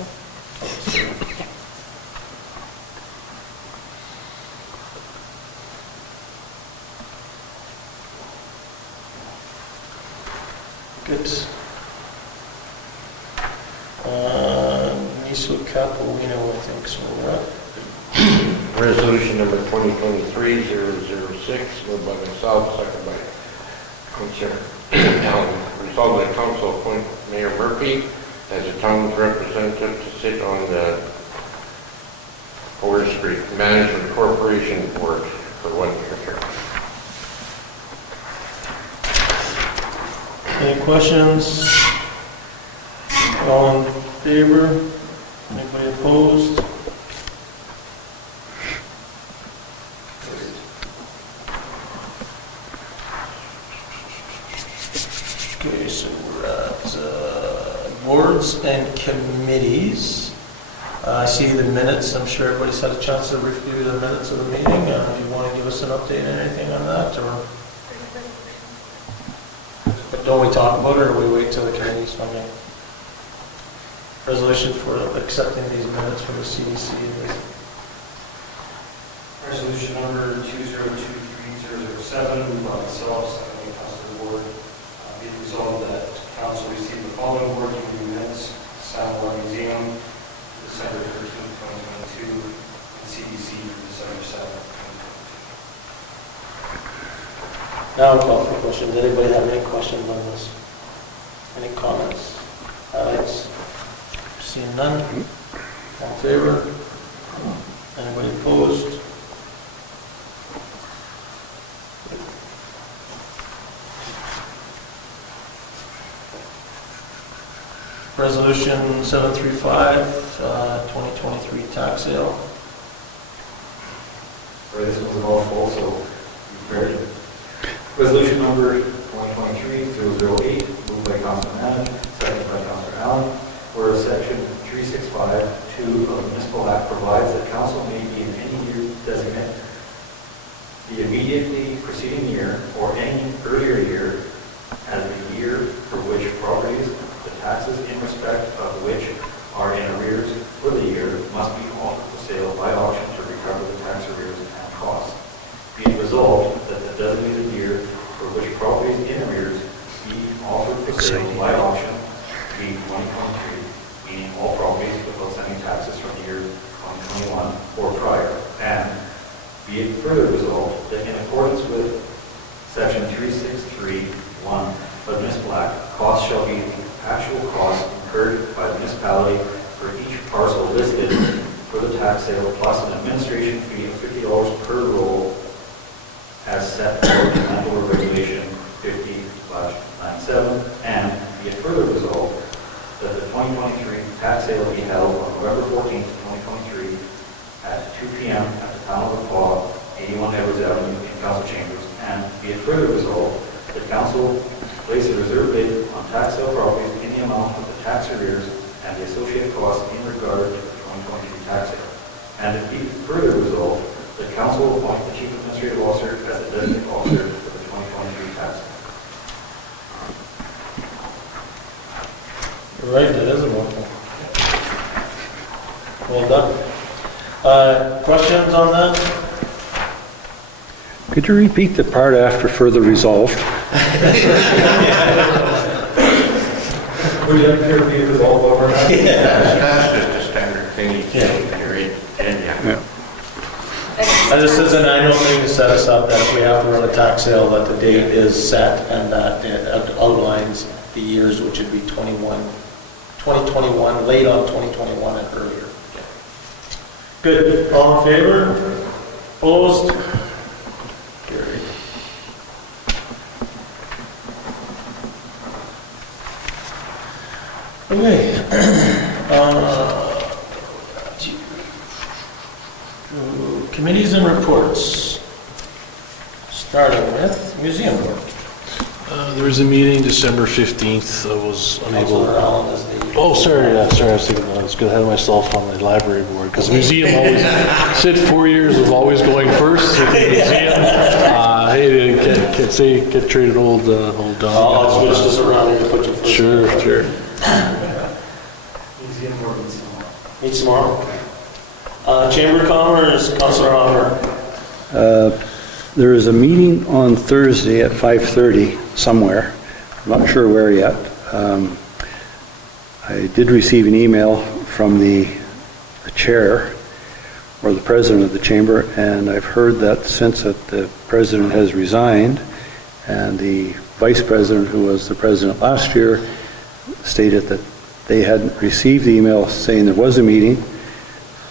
Good. Niso Capolino, I think, so we're at. Resolution number 2023-006, moved by myself, second by Councillor Allen. Resolved that council appoint Mayor Murphy as a town's representative to sit on the Forestry Management Corporation Board for 1 year term. Any questions? All in favor? Anybody opposed? Okay, so we're at boards and committees. I see the minutes. I'm sure everybody's had a chance to review the minutes of the meeting. Do you want to give us an update on anything on that, or don't we talk about it, or we wait till the committee's funding? Resolution for accepting these minutes from the CDC. Resolution number 2023-007, moved by myself, second by Councilor Ward. Be it resolved that council receive the following board meeting minutes: San Juan Museum, December 13th, 2022, and CDC for December 7th, 2022. Now I'll call for questions. Anybody have any questions on this? Any comments? Highlights? Seeing none? All in favor? Anybody opposed? Resolution 735, 2023 tax sale. Sorry, this one's a mouthful, so be prepared. Resolution number 2023-008, moved by Councilor Mann, seconded by Councilor Allen, where section 365(2) of the Municipal Act provides that council may be in any year designate the immediately preceding year or any earlier year as the year for which properties, the taxes in respect of which are in arrears for the year, must be offered for sale by auction to recover the tax arrears and costs. Be it resolved that the designated year for which properties in arrears be offered for sale by auction be 2023, meaning all properties without sending taxes from the year 2021 or prior. And be it further resolved that in accordance with section 363(1) of the Municipal Act, costs shall be the actual costs incurred by the municipality for each parcel listed for the tax sale, plus an administration fee of $50 per roll as set forth in Landlord Regulation 50/97, and be it further resolved that the 2023 tax sale be held on November 14th, 2023 at 2 p.m. at the Town of the Paw, 81 Edwards Avenue in Council Chambers, and be it further resolved that Council place a reserve bid on tax sale properties in the amount of the tax arrears and the associated costs in regard to the 2023 tax sale. And it be further resolved that council will appoint the chief administrative officer as the designated officer for the 2023 tax sale. You're right, that is a mouthful. Well done. Questions on that? Could you repeat the part after further resolved? Would you like to be resolved over that? That's just a standard thing you say, you're in, and yeah. This is an annual thing to set us up that if we have to run a tax sale, that the date is set and that it outlines the years, which would be 2021, late on 2021 and earlier. Good. All in favor? Opposed? Carried. Okay. Committees and reports. Starting with Museum Board. There was a meeting December 15th. I was unable. Councilor Allen is the... Oh, sorry, I was thinking, I was going to have myself on the library board, because the museum always, said 4 years of always going first at the museum. Hey, get traded old Don. I'll switch this around here to put you first. Sure. Museum board meets tomorrow. Meets tomorrow. Chamber of Commerce, Councilor Hopper. There is a meeting on Thursday at 5:30 somewhere. I'm not sure where yet. I did receive an email from the chair or the president of the chamber, and I've heard that since that the president has resigned and the vice president, who was the president last year, stated that they hadn't received the email saying there was a meeting.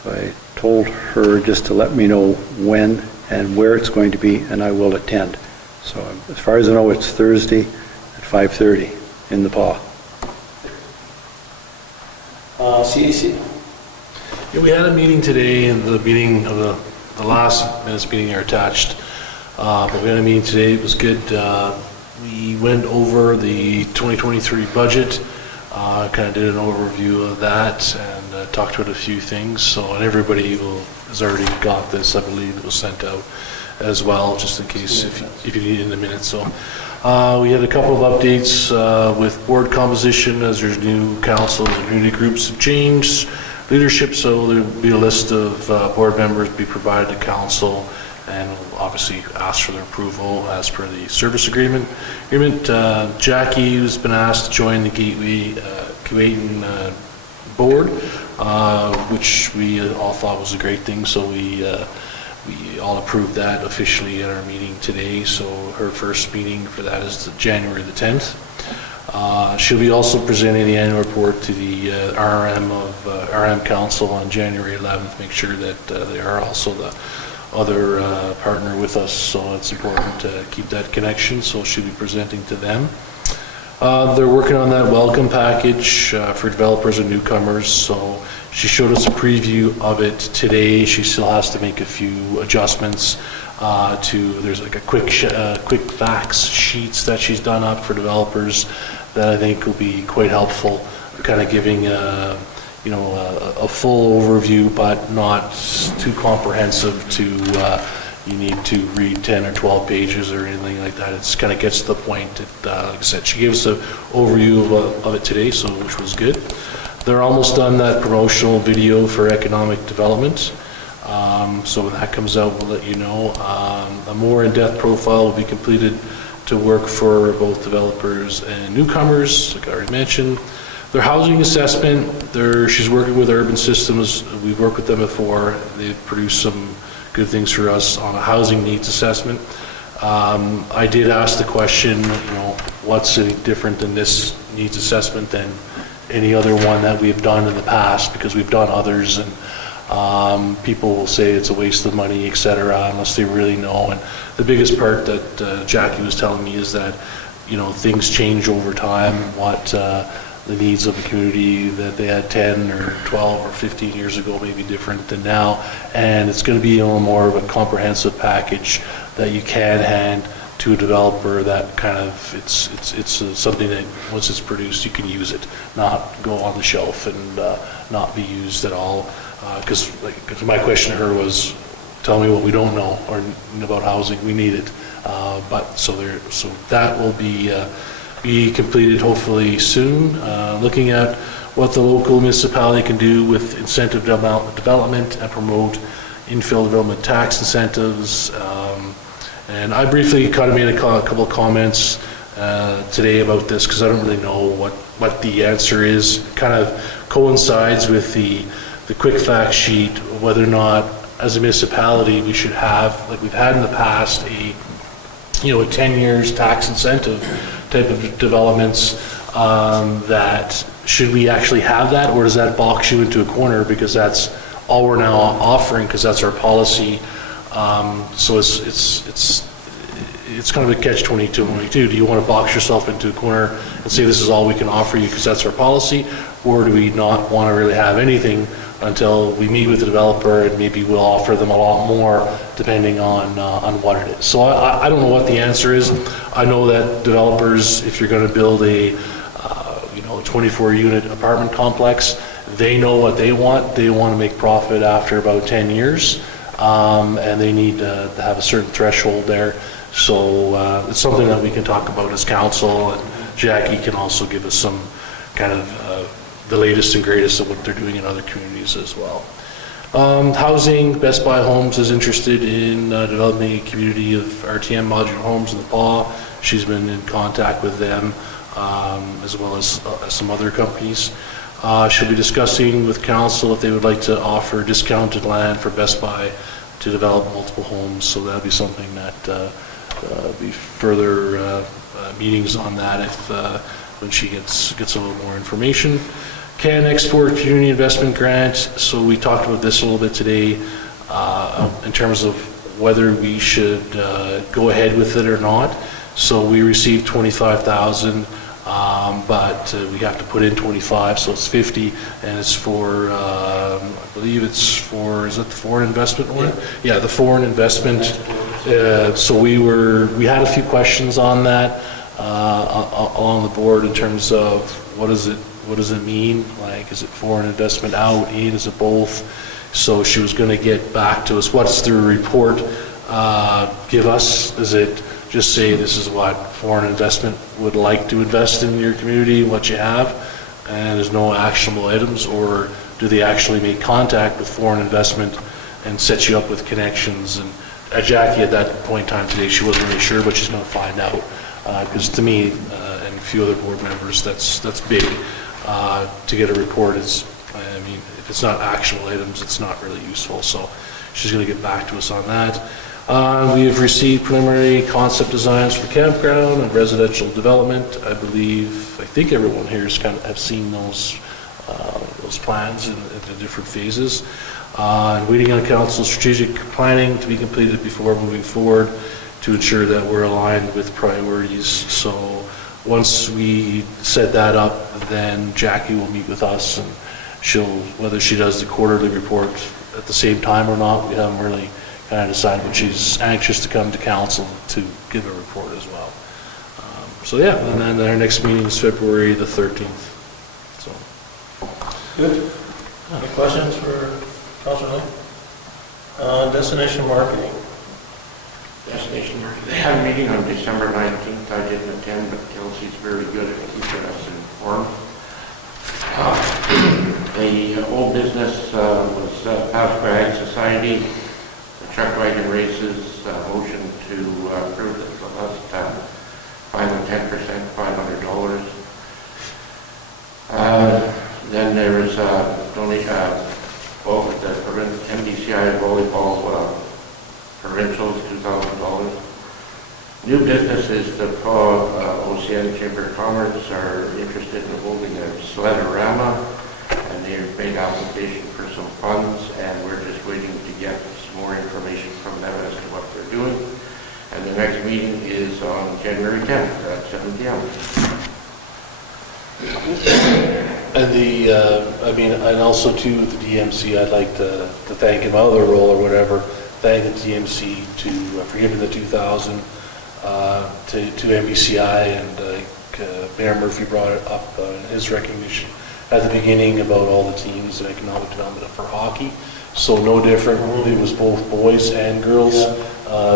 So I told her just to let me know when and where it's going to be, and I will attend. So as far as I know, it's Thursday at 5:30 in the PAW. CAC. Yeah, we had a meeting today, and the meeting of the last minutes meeting are attached. But we had a meeting today. It was good. We went over the 2023 budget, kind of did an overview of that, and talked about a few things. So, and everybody has already got this. I believe it was sent out as well, just in case if you need it in a minute. So, we had a couple of updates with board composition, as there's new councils and community groups have changed leadership. So there'll be a list of board members be provided to council, and we'll obviously ask for their approval as per the service agreement. Jackie has been asked to join the Gateway Kuwaitan board, which we all thought was a great thing. So we all approved that officially at our meeting today. So her first meeting for that is January the 10th. She'll be also presenting the annual report to the RM Council on January 11th. Make sure that they are also the other partner with us. So it's important to keep that connection. So she'll be presenting to them. They're working on that welcome package for developers and newcomers. So she showed us a preview of it today. She still has to make a few adjustments there's like a quick facts sheets that she's done up for developers that I think will be quite helpful, kind of giving a full overview, but not too comprehensive to you need to read 10 or 12 pages or anything like that. It's kind of gets to the point. Like I said, she gave us an overview of it today, which was good. They're almost done that promotional video for economic development. So when that comes out, we'll let you know. A more in-depth profile will be completed to work for both developers and newcomers, like I already mentioned. Their housing assessment, she's working with Urban Systems. We've worked with them before. They've produced some good things for us on a housing needs assessment. I did ask the question, what's any different than this needs assessment than any other one that we've done in the past, because we've done others, and people will say it's a waste of money, etc., unless they really know. And the biggest part that Jackie was telling me is that things change over time. What the needs of the community that they had 10 or 12 or 15 years ago may be different than now, and it's going to be a little more of a comprehensive package that you can hand to a developer that kind of, it's something that, once it's produced, you can use it, not go on the shelf and not be used at all. Because my question to her was, tell me what we don't know or about housing, we need it. But so that will be completed hopefully soon. Looking at what the local municipality can do with incentive development and promote infill development tax incentives. And I briefly kind of made a couple of comments today about this because I don't really know what the answer is. It kind of coincides with the quick fact sheet of whether or not as a municipality we should have, like we've had in the past, a 10 years tax incentive type of developments. That should we actually have that, or does that box you into a corner because that's all we're now offering because that's our policy? So it's kind of a catch-22. Do you want to box yourself into a corner and say this is all we can offer you because that's our policy, or do we not want to really have anything until we meet with the developer and maybe we'll offer them a lot more depending on what it is? So I don't know what the answer is. I know that developers, if you're going to build a 24-unit apartment complex, they know what they want. They want to make profit after about 10 years, and they need to have a certain threshold there. So it's something that we can talk about as council, and Jackie can also give us some kind of the latest and greatest of what they're doing in other communities as well. Housing, Best Buy Homes is interested in developing a community of RTM modular homes in the PAW. She's been in contact with them, as well as some other companies. She'll be discussing with council if they would like to offer discounted land for Best Buy to develop multiple homes. So that'll be something that be further meetings on that if when she gets a little more information. Can Export Community Investment Grant. So we talked about this a little bit today in terms of whether we should go ahead with it or not. So we received 25,000, but we have to put in 25, so it's 50, and it's for I believe it's for, is it the foreign investment one? Yeah, the foreign investment. So we had a few questions on that along the board in terms of what does it mean? Like, is it foreign investment out, in, is it both? So she was going to get back to us. What's the report give us? Is it just say this is what foreign investment would like to invest in your community, what you have, and there's no actionable items, or do they actually make contact with foreign investment and set you up with connections? And Jackie at that point in time today, she wasn't really sure, but she's going to find out. Because to me and a few other board members, that's big. To get a report is, I mean, if it's not actionable items, it's not really useful. So she's going to get back to us on that. We have received preliminary concept designs for campground and residential development. I think everyone here has kind of have seen those plans in the different phases. Waiting on council strategic planning to be completed before moving forward to ensure that we're aligned with priorities. So once we set that up, then Jackie will meet with us, and whether she does the quarterly report at the same time or not, we haven't really kind of decided, but she's anxious to come to council to give a report as well. So yeah, and then our next meeting is February the 13th. So. Good. Any questions for Councilor Lee? Destination marketing. Destination marketing. They had a meeting on December 19th. I didn't attend, but Kelsey's very good at keeping us informed. The old business was Pasco Ag Society, the truck wagon races, motion to approve it for us, fine of 10%, $500. Then there was donation, the MDCI volleyball provincials, $2,000. New businesses, the OCN Chamber of Commerce are interested in holding a Sledorama, and they've made application for some funds, and we're just waiting to get some more information from them as to what they're doing. And the next meeting is on January 10th at 7 p.m. And and also too, the DMC, I'd like to thank him, other role or whatever, thank the DMC for giving the 2,000 to MBCI, and Mayor Murphy brought it up in his recognition at the beginning about all the teams and economic development for hockey. So no different, it was both boys and girls.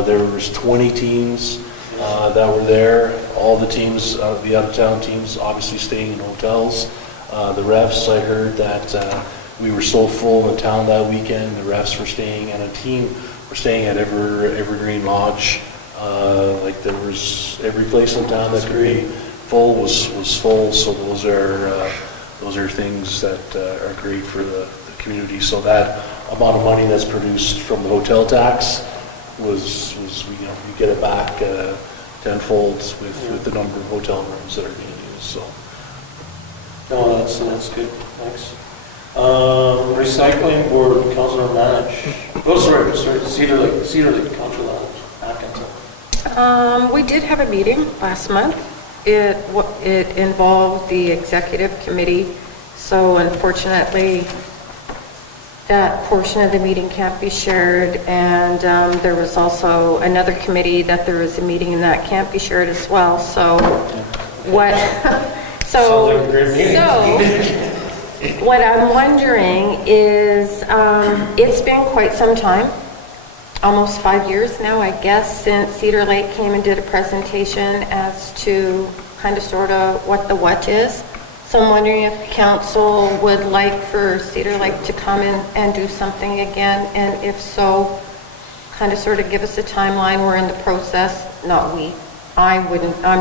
There was 20 teams that were there. All the teams, the out-of-town teams, obviously staying in hotels. The refs, I heard that we were so full in town that weekend, the refs were staying, and a team were staying at Evergreen Lodge. Like there was every place in town that could be full was full. So those are things that are great for the community. So that amount of money that's produced from the hotel tax was you get it back tenfold with the number of hotel rooms that are being used. So. No, that's good, thanks. Recycling board, Councilor Manage. Oh, sorry, Cedar Lake, Councilor Atkinson. We did have a meeting last month. It involved the executive committee, so unfortunately, that portion of the meeting can't be shared, and there was also another committee that there was a meeting and that can't be shared as well, so what... So what I'm wondering is, it's been quite some time, almost 5 years now, I guess, since Cedar Lake came and did a presentation as to kind of sort of what the what is. So I'm wondering if council would like for Cedar Lake to come in and do something again, and if so, kind of sort of give us a timeline. We're in the process, not we. I'm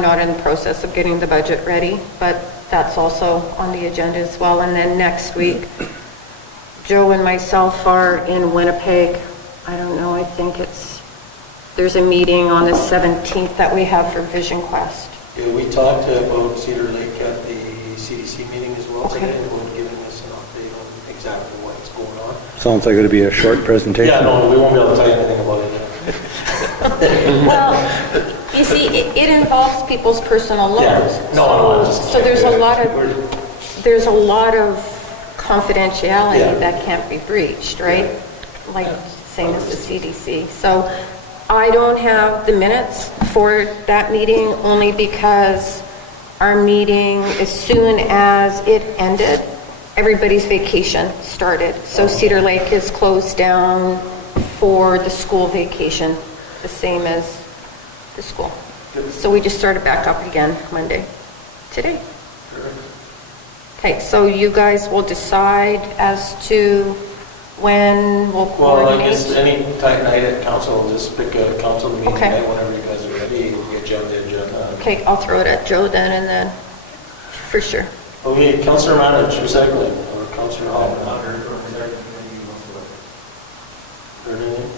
not in the process of getting the budget ready, but that's also on the agenda as well. And then next week, Joe and myself are in Winnipeg. I don't know, I think there's a meeting on the 17th that we have for Vision Quest. Yeah, we talked about Cedar Lake at the CDC meeting as well today, and about giving us an update on exactly what's going on. Sounds like it'll be a short presentation. Yeah, no, we won't be able to tell you anything about it. Well, you see, it involves people's personal loans. Yeah. So there's a lot of confidentiality that can't be breached, right? Like same as the CDC. So I don't have the minutes for that meeting only because our meeting, as soon as it ended, everybody's vacation started. So Cedar Lake is closed down for the school vacation, the same as the school. So we just started back up again Monday, today. Okay, so you guys will decide as to when we'll coordinate? Well, I guess any night at council, we'll just pick a council meeting Okay. night whenever you guys are ready, we'll get you on the agenda. Okay, I'll throw it at Joe then, and then, for sure. Okay, Councilor Manage, recycling, or Councilor Hall. Heard anything?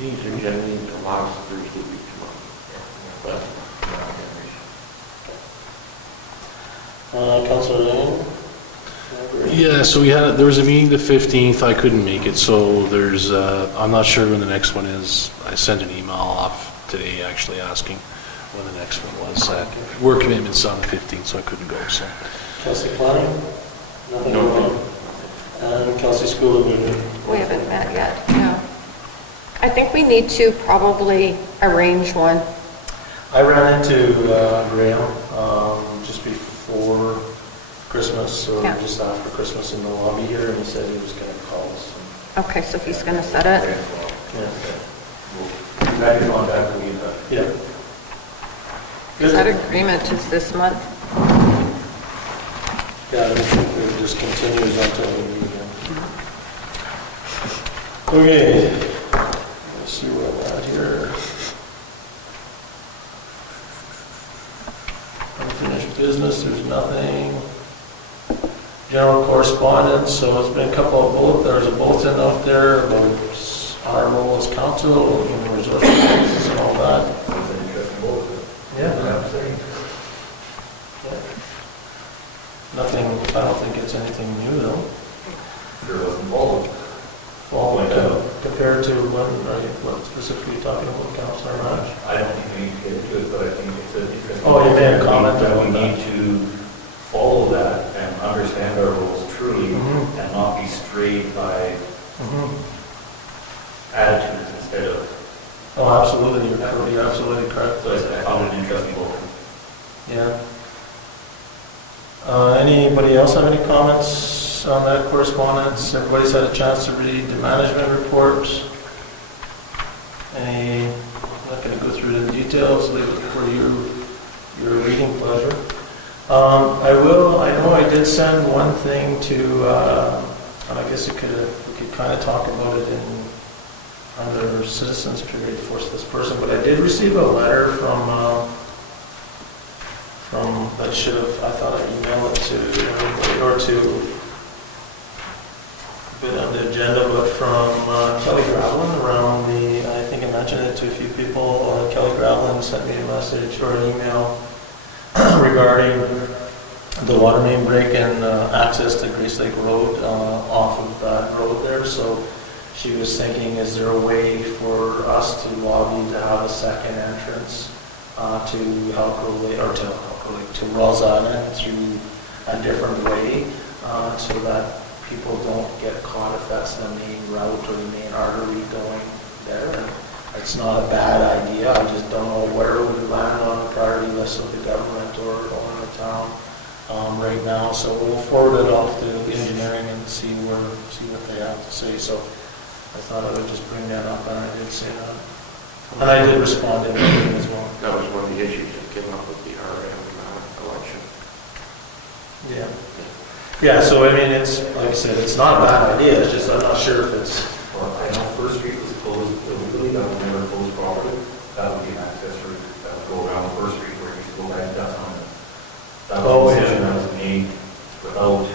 Meetings are generally the last Thursday week tomorrow. Councilor Lane? Yeah, so there was a meeting the 15th, I couldn't make it, so there's, I'm not sure when the next one is. I sent an email off today actually asking when the next one was. Work commitments on the 15th, so I couldn't go, so. Kelsey Planning? Nothing wrong. And Kelsey School of Music? We haven't met yet, no. I think we need to probably arrange one. I ran into Graham just before Christmas, or Yeah. just after Christmas in the lobby here, and he said he was going to call us. Okay, so he's going to set it. Back in contact with you. Yeah. That agreement is this month. Yeah, I think it just continues until we meet again. Okay. Let's see where I'm at here. Unfinished business, there's nothing. General correspondence, so it's been a couple of there's a bulletin out there about our role as council, human resources and all that. That's an interesting bulletin. Yeah. Absolutely. Nothing, I don't think it's anything new though. Sure wasn't followed. Well, compared to what specifically you're talking about, Councilor Manage? I don't think we need to get into it, but I think it's an interesting. Oh, you made a comment that we about that. need to follow that and understand our roles truly Mhm. and not be strayed by attitudes instead of. Oh, absolutely, you're absolutely correct. So I Yeah. Anybody else have any comments on that correspondence? Everybody's had a chance to read the management report. I'm not going to go through the details, leave it for your reading pleasure. I know I did send one thing to, and I guess we could kind of talk about it under citizens period for this person, but I did receive a letter from I thought I'd email it to everybody or to bit on the agenda, but from Kelly Gravelin around I think I mentioned it to a few people. Kelly Gravelin sent me a message or an email regarding the water main break and access to Grace Lake Road off of that road there. So she was thinking, is there a way for us to lobby to have a second entrance to Halco Lake, or to Rosana through a different way, so that people don't get caught if that's the main route or the main artery going there. And it's not a bad idea. I just don't know where it would land on the priority list of the government or on the town right now. So we'll forward it off to engineering and see what they have to say. So I thought I would just bring that up, and I did say that. And I did respond to it as well. That was one of the issues that came up with the RM election. Yeah. Yeah, so I mean, it's, like I said, it's not a bad idea, it's just I'm not sure if it's... Well, I know First Street was closed illegally, that was never closed properly. That would be an access route that would go around First Street where you used to go back down on it. That was a decision that was made without...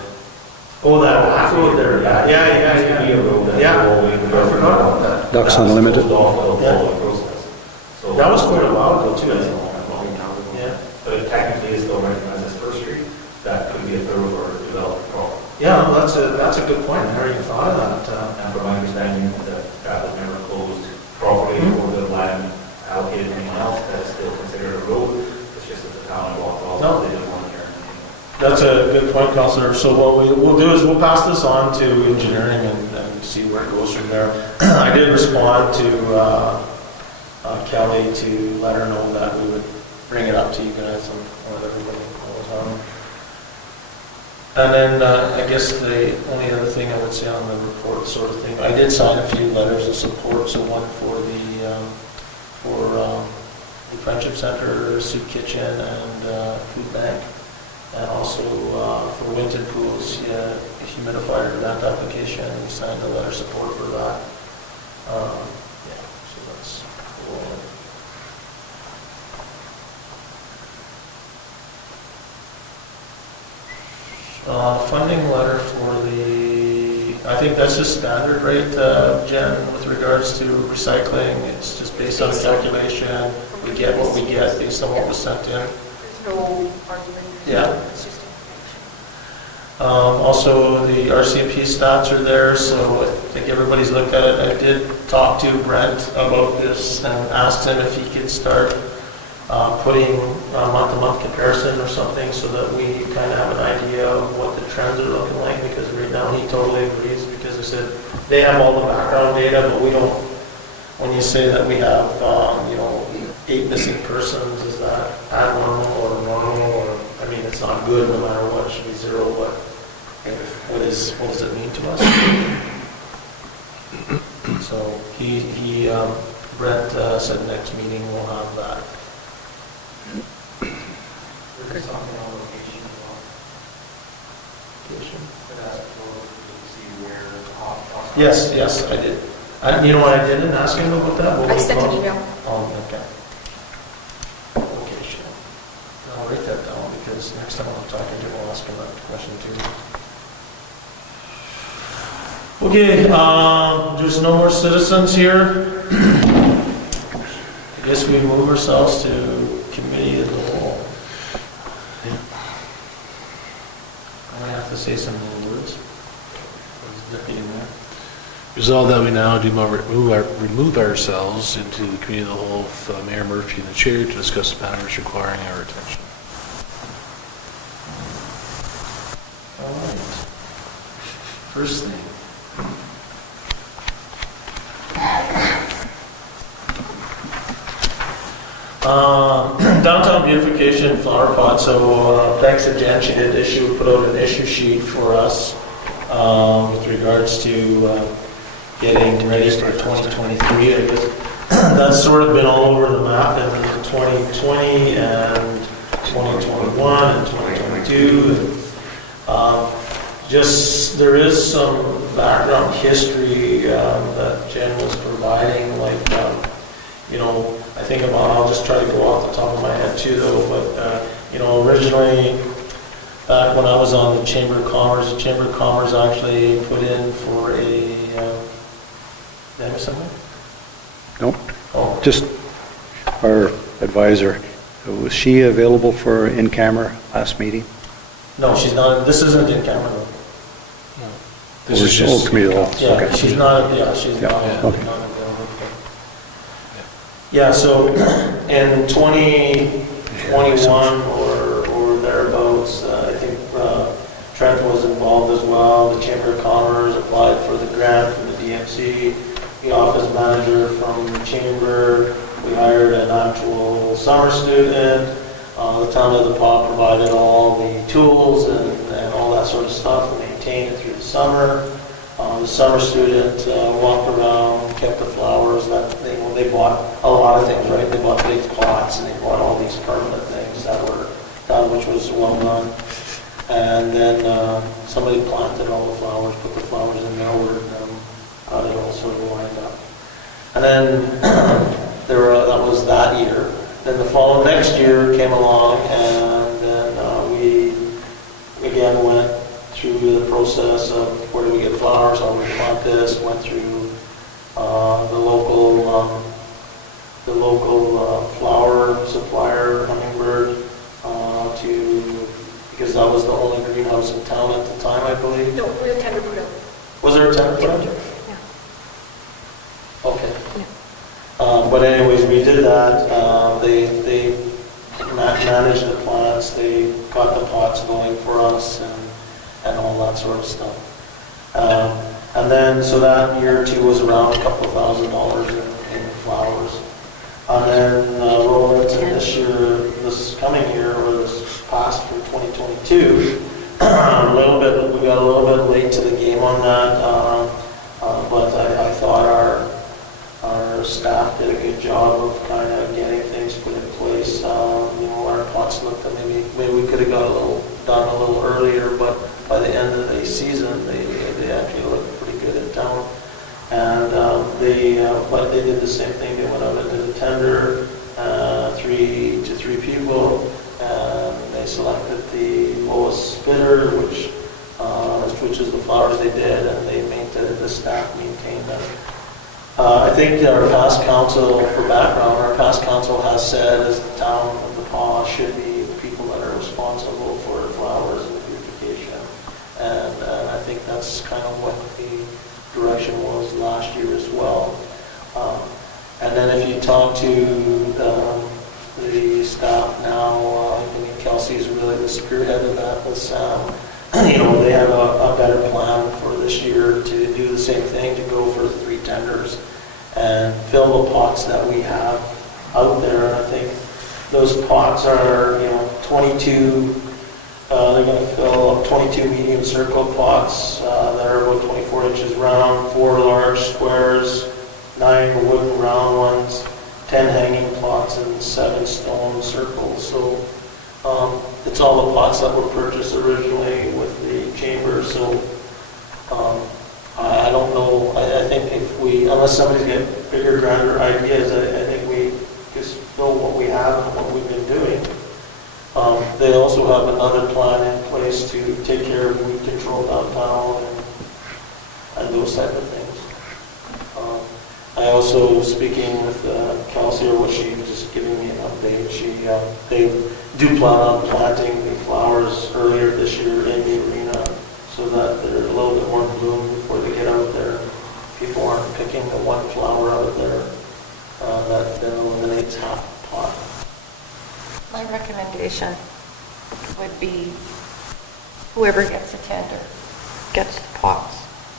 Oh, that road there, yeah. It used to be a road that Yeah. would go away. I forgot about that. Ducks Unlimited. That was quite a while ago too, I think. Yeah. But it technically is still recognized as First Street. That could be a thoroughfare developed property. Yeah, well, that's a good point. I never even thought of that. And from my understanding, that was never closed properly for the land allocated to anyone else. That's still considered a road. It's just that the town had walked off. No. They didn't want to hear anything. That's a good point, Councillor. So what we'll do is we'll pass this on to engineering and see where it goes from there. I did respond to Kelly to let her know that we would bring it up to you guys and let everybody know. And then I guess the only other thing I would say on the report sort of thing, I did sign a few letters of support, so one for the Friendship Center, Soup Kitchen, and Food Bank, and also for Winton Pools, a humidifier grant application, we signed a letter of support for that. Yeah, so that's cool. Funding letter for I think that's just standard rate, Jen, with regards to recycling. It's just based on a calculation. We get what we get based on what was sent in. There's no argument. Yeah. It's just Also, the RCMP stats are there, so I think everybody's looked at it. I did talk to Brent about this and asked him if he could start putting a month-to-month comparison or something so that we kind of have an idea of what the trends are looking like, because right now he totally agrees, because I said they have all the background data, but we don't, when you say that we have, 8 missing persons, is that abnormal or normal, or, I mean, it's not good no matter what, should be 0, what does it mean to us? So Brent said next meeting we'll have that. There's something on location as well. But that's to see where the hot. Yes, I did. You know what I didn't ask him about that? What I was it sent an called? email. Oh, okay. Location. I'll write that down, because next time I'm talking to him, I'll ask him that question too. Okay, there's no more citizens here. I guess we move ourselves to committee of the whole. I have to say some more words. Deputy Mayor. Resolved that we now do remove ourselves into the committee of the whole with Mayor Murphy and the chair to discuss matters requiring our attention. All right. First thing. downtown beautification flower pot, so thanks to Jen, she did put out an issue sheet for us with regards to getting ready for 2023. I guess that's sort of been all over the map in 2020 and 2021 and 2022. Just, there is some background history that Jen was providing, like, I think about, I'll just try to go off the top of my head too though, but, originally, back when I was on the Chamber of Commerce, the Chamber of Commerce actually put in for a, did I miss something? No, Oh, just our advisor. Was she available for in-camera last meeting? no, she's not, this isn't in camera though. This Or is old just. committee of the whole? Yeah, Okay. she's not, she's Yeah, not okay. available. Yeah, so in 2021 or thereabouts, I think Trent was involved as well. The Chamber of Commerce applied for the grant from the DMC. The office manager from the Chamber, we hired an actual summer student. The town of the Paw provided all the tools and all that sort of stuff to maintain it through the summer. The summer student walked around, kept the flowers. That they bought a lot of things, right? They bought big pots and they bought all these permanent things that were done, which was well done. And then somebody planted all the flowers, put the flowers in there, ordered them, how it all sort of lined up. And then that was that year. Then the following next year came along, and then we again went through the process of where do we get flowers, how do we plant this, went through the local flower supplier, Hummingbird, because that was the only greenhouse in town at the time, I believe. No, we have tender put out. Was there a tender put out? Yeah. Okay. But anyways, we did that. They managed the plants, they got the pots going for us and all that sort of stuff. And then, so that year or two was around a couple of $1,000s in flowers. And then rolling into this year, this coming year, or this past for 2022, we got a little bit late to the game on that, but I thought our staff did a good job of kind of getting things put in place. Our pots looked at maybe we could have done a little earlier, but by the end of the season, they actually looked pretty good in town. And but they did the same thing. They went out and did a tender, 3 people, and they selected the lowest bidder, which is the flowers they did, and the staff maintained them. I think our past council, for background, our past council has said as the town of the Paw should be the people that are responsible for the flowers and the beautification. And I think that's kind of what the direction was last year as well. And then if you talk to the staff now, Kelsey is really the spearhead of that with Sam. They have a better plan for this year to do the same thing, to go for 3 tenders and fill the pots that we have out there. And I think those pots are, 22, they're going to fill up 22 medium circle pots that are about 24 inches round, 4 large squares, 9 wooden round ones, 10 hanging plots, and 7 stone circles. So it's all the pots that were purchased originally with the chamber. So I don't know. I think if unless somebody's got bigger, grander ideas, I think we just fill what we have and what we've been doing. They also have another plan in place to take care of weed control downtown and those type of things. I also, speaking with Kelsey, or what she was just giving me an update, they do plan on planting the flowers earlier this year in the arena so that they're a little bit more in bloom before they get out there. People aren't picking the one flower out there that then eliminates half the pot. My recommendation would be whoever gets a tender gets the pots.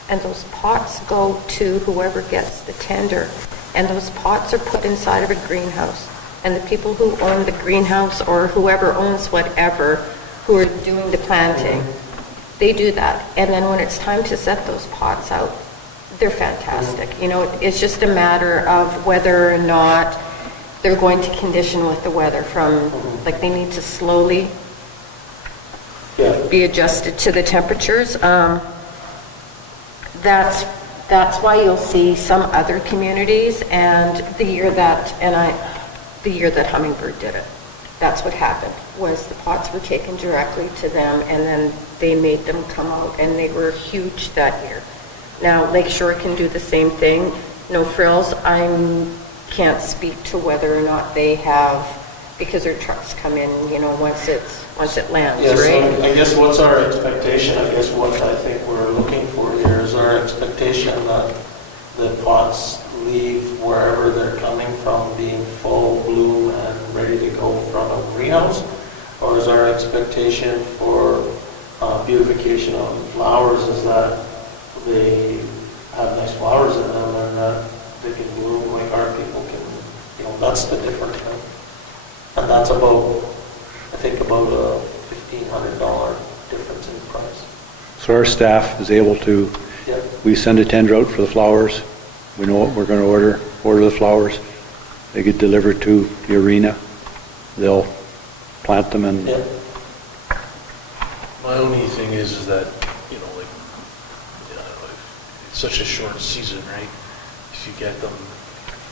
And those pots go to whoever gets the tender. And those pots are put inside of a greenhouse. and the people who own the greenhouse or whoever owns whatever, who are doing the planting, they do that. And then when it's time to set those pots out, they're fantastic. You know, it's just a matter of whether or not they're going to condition with the weather from, like, they need to slowly be adjusted to the temperatures. That's why you'll see some other communities, and the year that Hummingbird did it, that's what happened, was the pots were taken directly to them, and then they made them come out, and they were huge that year. Now, Lakeshore can do the same thing. No Frills, I can't speak to whether or not they have, because their trucks come in, you know, once it lands, Yes, right? I guess what's our expectation, I guess what I think we're looking for here is our expectation that the pots leave wherever they're coming from being full bloom and ready to go from a greenhouse? Or is our expectation for beautification of flowers is that they have nice flowers in them and that they can bloom like our people can, you know, that's the difference, right? And that's about, I think, about a $1,500 difference in price. So our staff is able to, Yep. we send a tender out for the flowers. We know what we're going to order the flowers. They get delivered to the arena. They'll plant them and Yep. My only thing is that, you know, like, it's such a short season, right? If you get them,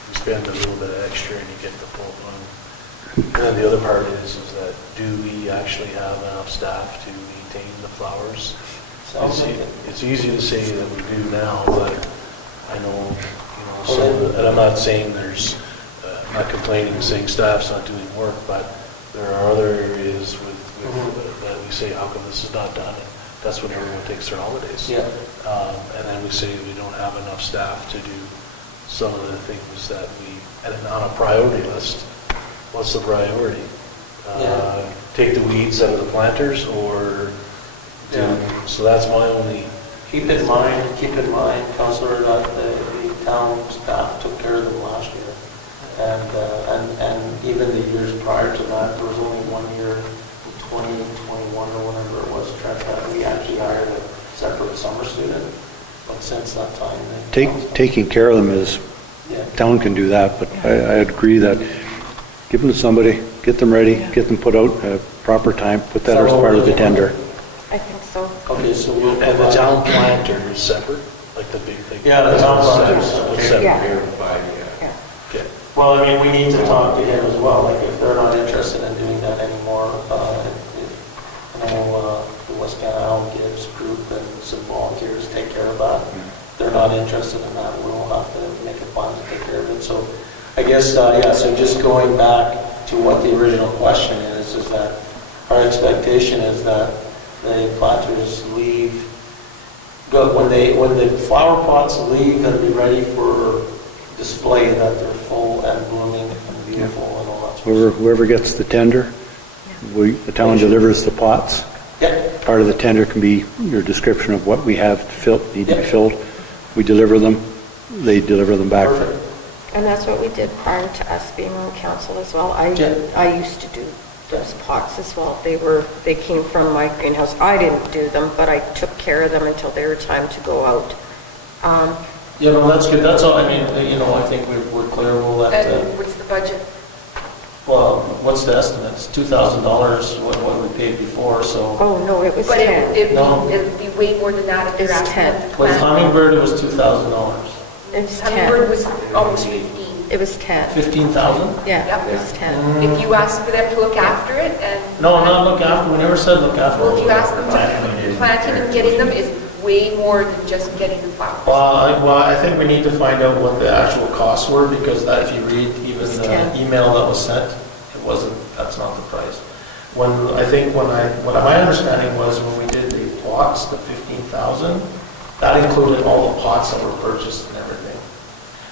you spend a little bit extra and you get the full bloom. And then the other part is that do we actually have enough staff to maintain the flowers? Sounds like it. It's easy to say that we do now, but I know, you know, so, and I'm not saying there's, I'm not complaining, saying staff's not doing work, but there are other areas that we say, how come this is not done? And that's when everyone takes their holidays. Yeah. And then we say we don't have enough staff to do some of the things that we, and on a priority list, what's the priority? Take the weeds out of the planters or do, so that's my only. Keep in mind, Councillor, that the town staff took care of them last year. And even the years prior to that, there was only 1 year, in 2021 or whatever it was, that we actually hired a separate summer student. But since that time, taking care of them is, town can do that, but I agree that give them to somebody, get them ready, get them put out at a proper time, put that as part of the tender. I think so. Okay, so we'll. And the town planter is separate, like the big thing? Yeah, the town planter is separate. Yeah. Okay. Well, I mean, we need to talk to him as well, like if they're not interested in doing that anymore, if, I know the West Canada Allen Gibbs group and some volunteers take care of that. They're not interested in that, we'll have to make a plan to take care of it. So I guess, so just going back to what the original question is that our expectation is that the planters leave, when the flower pots leave, they'll be ready for display, that they're full and blooming and beautiful and all that sort of stuff. Whoever gets the tender, the town delivers the pots. Yep. Part of the tender can be your description of what we have need to be filled. We deliver them, they deliver them back. Perfect. And that's what we did prior to us being on council as well. I used to do those pots as well. They came from my greenhouse. I didn't do them, but I took care of them until they were time to go out. Yeah, no, that's good. That's all, I mean, you know, I think we're clear, we'll let, And what's the budget? well, what's the estimate? It's $2,000 what we paid before, so. Oh, no, it was But 10. it'd be way more than that if you're It's asking 10. them to With plant. Hummingbird, it was $2,000. It was Hummingbird 10. was almost 15. It was 10. 15,000? Yeah, Yep. it was 10. If you ask for them to look after it and. No, not look after, we never said look after. Well, if you ask them to, planting and getting them is way more than just getting the flowers. Well, I think we need to find out what the actual costs were, because that, if you read even It's the 10. email that was sent, that's not the price. What my understanding was when we did the plots, the 15,000, that included all the pots that were purchased and everything.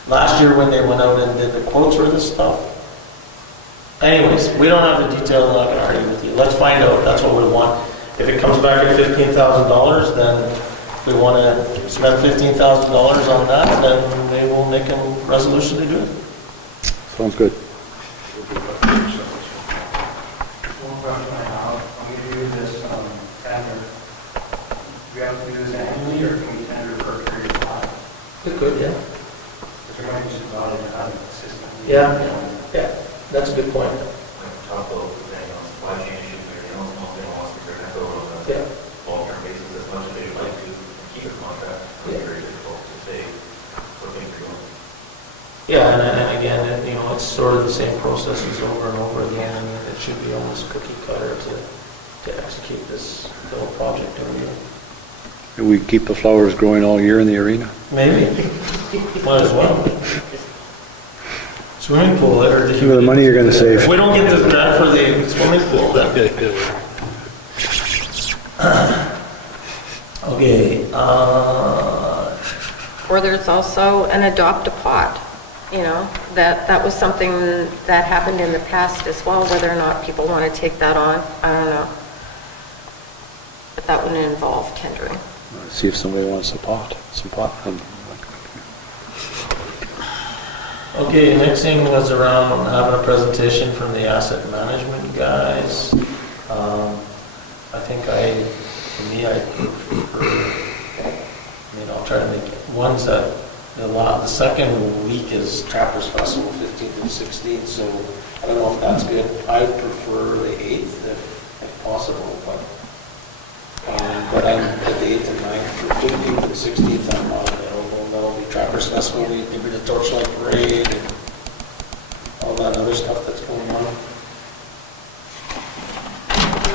Last year when they went out and did the quotes for this stuff, anyways, we don't have the details, I'm not gonna argue with you. Let's find out, that's what we want. If it comes back at $15,000, then if we want to spend $15,000 on that, then they will make a resolution to do it. Sounds good. could, yeah. There might be some value in having a system. Yeah. Yeah, that's a good point. Like talk about, supply chain issues, or, small thing wants to turn that over on Yeah. a long-term basis as much as they'd like to keep a contract. It's very difficult to say what things are going. Yeah, and again, it's sort of the same processes over and over again. I mean, it should be almost cookie cutter to execute this little project over here. Do we keep the flowers growing all year in the arena? Maybe. Might as well. Swimming pool, or did Think of the money you're gonna save. If we don't get this grant for the swimming pool, then. Okay, Or there's also an adopt a pot, that was something that happened in the past as well, whether or not people want to take that on, I don't know. But that wouldn't involve tendering. See if somebody wants some pot. okay, next thing was around having a presentation from the asset management guys. I think I prefer, I'll try to make ones that the second week is Trappers Festival, 15th and 16th, so I don't know if that's good. I prefer the 8th if possible, but I'm at the 8th and 9th, 15th and 16th, I'm not available. That'll be Trappers Festival, maybe the Torchlight Parade, and all that other stuff that's going on.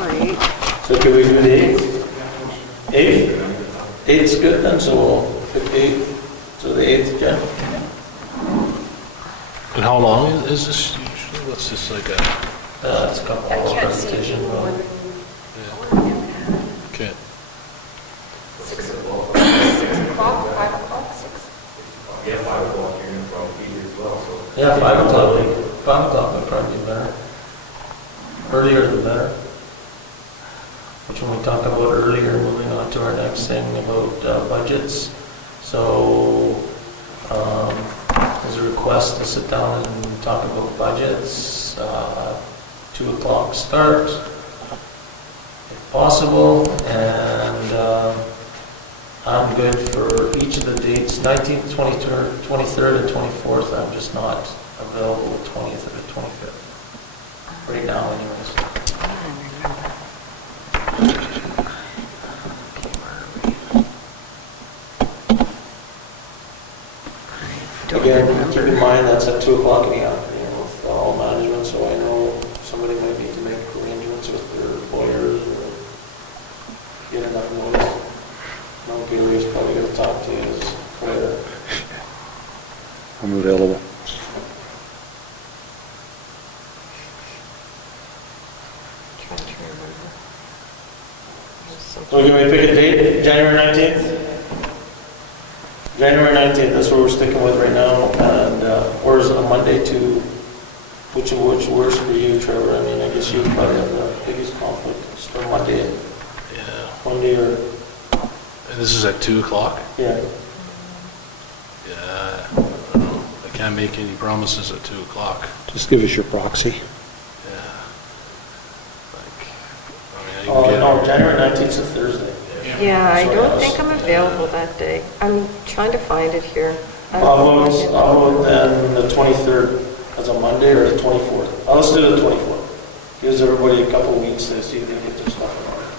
Right. So can we do the 8th? 8th? 8th's good then, so we'll pick the 8th. So the 8th, Jen? And how long is this usually? What's this, like a... It's a couple I hours can't see presentation. more than Okay. 6 o'clock, 5 o'clock, 6. Yeah, 5 o'clock here in front of you as well, so. Yeah, 5 o'clock. 5 o'clock would probably be better. Earlier the better. Which when we talk about earlier, moving on to our next thing about budgets. So there's a request to sit down and talk about budgets. 2 o'clock start, if possible, and I'm good for each of the dates, 19th, 23rd, and 24th. I'm just not available the 20th or the 25th. Right now, anyways. Again, keep in mind that's at 2 o'clock in the afternoon with all management, so I know somebody might need to make arrangements with their lawyers or get enough notice. No, Gary's probably going to talk to you as credit. I'm available. Trying to remember. So can we pick a date, January 19th? January 19th, that's what we're sticking with right now, and where's a Monday to, which works for you, Trevor? I mean, I guess you probably have the biggest conflict, so Monday. Yeah. Monday or, And this is at 2 o'clock? yeah. Yeah, I don't know. I can't make any promises at 2 o'clock. Just give us your proxy. Yeah. Like, I mean, I Oh, can get... no, January 19th is a Thursday. Yeah, I Sorry, don't think I'm available that day. I'm trying to find it here. How about then the 23rd as a Monday or the 24th? Oh, let's do the 24th. Gives everybody a couple of weeks to see if they get their stuff in order.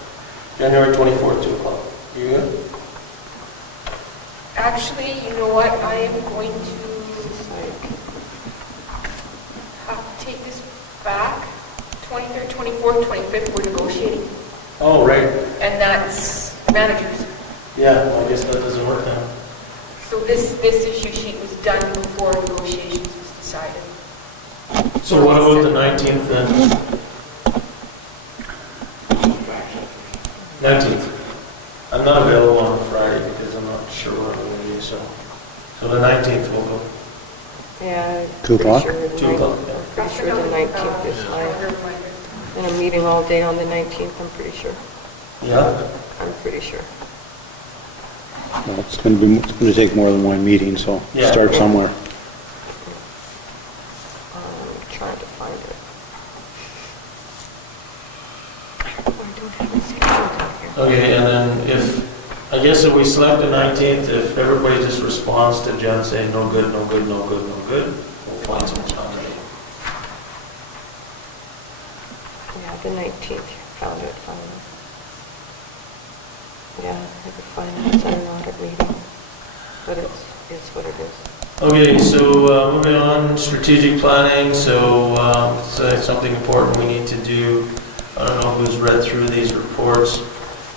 January 24th, 2 o'clock. You good? Actually, you know what, I am going to have to take this back. 23rd, 24th, 25th, we're negotiating. Oh, right. And that's managers. Yeah, well, I guess that doesn't work now. So this issue sheet was done before negotiations was decided. So what about the 19th then? 19th. I'm not available on Friday because I'm not sure what I'm going to do, so the 19th will go. Yeah. 2 o'clock? 2 o'clock, yeah. Pretty sure the 19th is mine. And I'm meeting all day on the 19th, I'm pretty sure. Yeah? I'm pretty sure. Well, it's going to take more than one meeting, so Yeah. start somewhere. I'm trying to find it. Oh, I don't have it scheduled in here. Okay, and then if I guess if we select the 19th, if everybody just responds to Jen saying no good, no good, no good, no good, we'll find some time. Yeah, the 19th, found it. Yeah, I could find it. It's an audit meeting, but it's what it is. Okay, so moving on, strategic planning, so it's something important we need to do. I don't know who's read through these reports.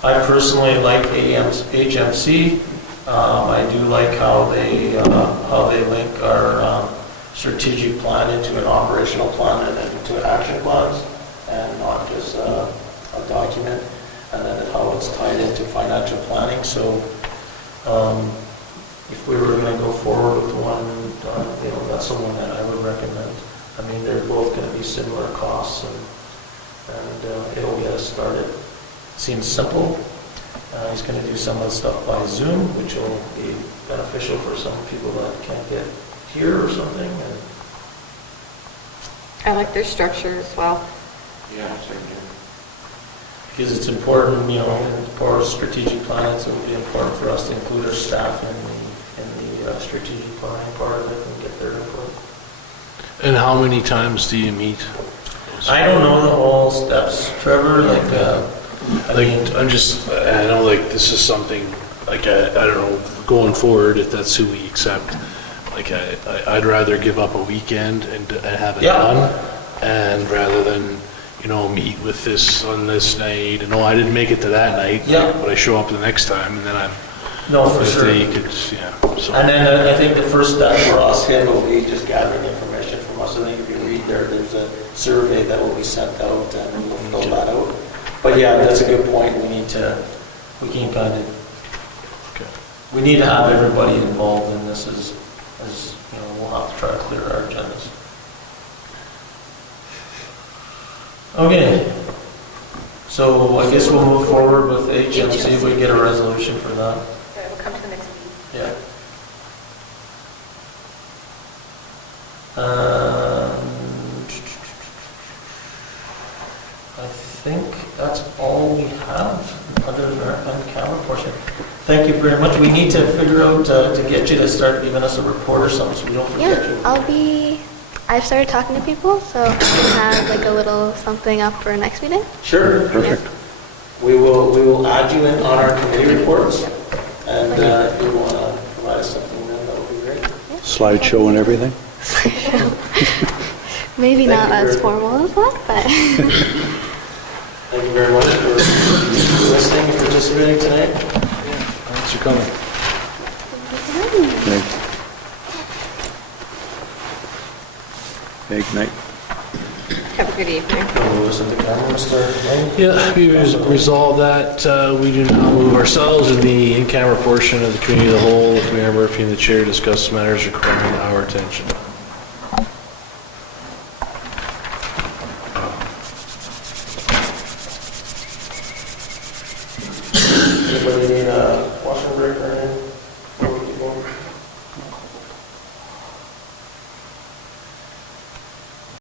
I personally like HMC. I do like how they link our strategic plan into an operational plan and then into action plans, and not just a document, and then how it's tied into financial planning. So if we were going to go forward with one, that's the one that I would recommend. I mean, they're both going to be similar costs, and it'll get us started. Seems simple. He's going to do some of the stuff by Zoom, which will be beneficial for some people that can't get here or something. And I like their structure as well. Yeah, same here. because it's important, as part of strategic planning, so it would be important for us to include our staff in the strategic planning part of it and get their input. And how many times do you meet? I don't know the whole steps, Trevor, I know like this is something, like I don't know, going forward, if that's who we accept, like I'd rather give up a weekend and have it done, and rather than, meet with this on this night, and I didn't make it to that night, but I show up the next time, and then I'm, no, for sure. So. And then I think the first step for us here will be just gathering information from us. I think if you read there's a survey that will be sent out, and we'll fill that out. But yeah, that's a good point. We need to have everybody involved in this as we'll have to try to clear our agendas. Okay. So I guess we'll move forward with HMC if we get a resolution for that. Okay, we'll come to the next meeting. Yeah. I think that's all we have under our on-camera portion. Thank you very much. We need to figure out to get you to start giving us a report or something so we don't forget you. I've started talking to people, so I can have a little something up for next meeting. Sure. Perfect. We will add you in on our committee reports, and if you want to provide us something, then that would be great. Slideshow and everything? Maybe not as formal as that, but... Thank you very much for listening and participating tonight. Thanks for coming. Good night. Have a good evening. We'll listen to Cameron, Mr. Yeah, we resolve that we do not move ourselves in the in-camera portion of the committee of the whole. If Mayor Murphy and the chair discuss matters requiring our attention. Anybody need a washroom break or anything?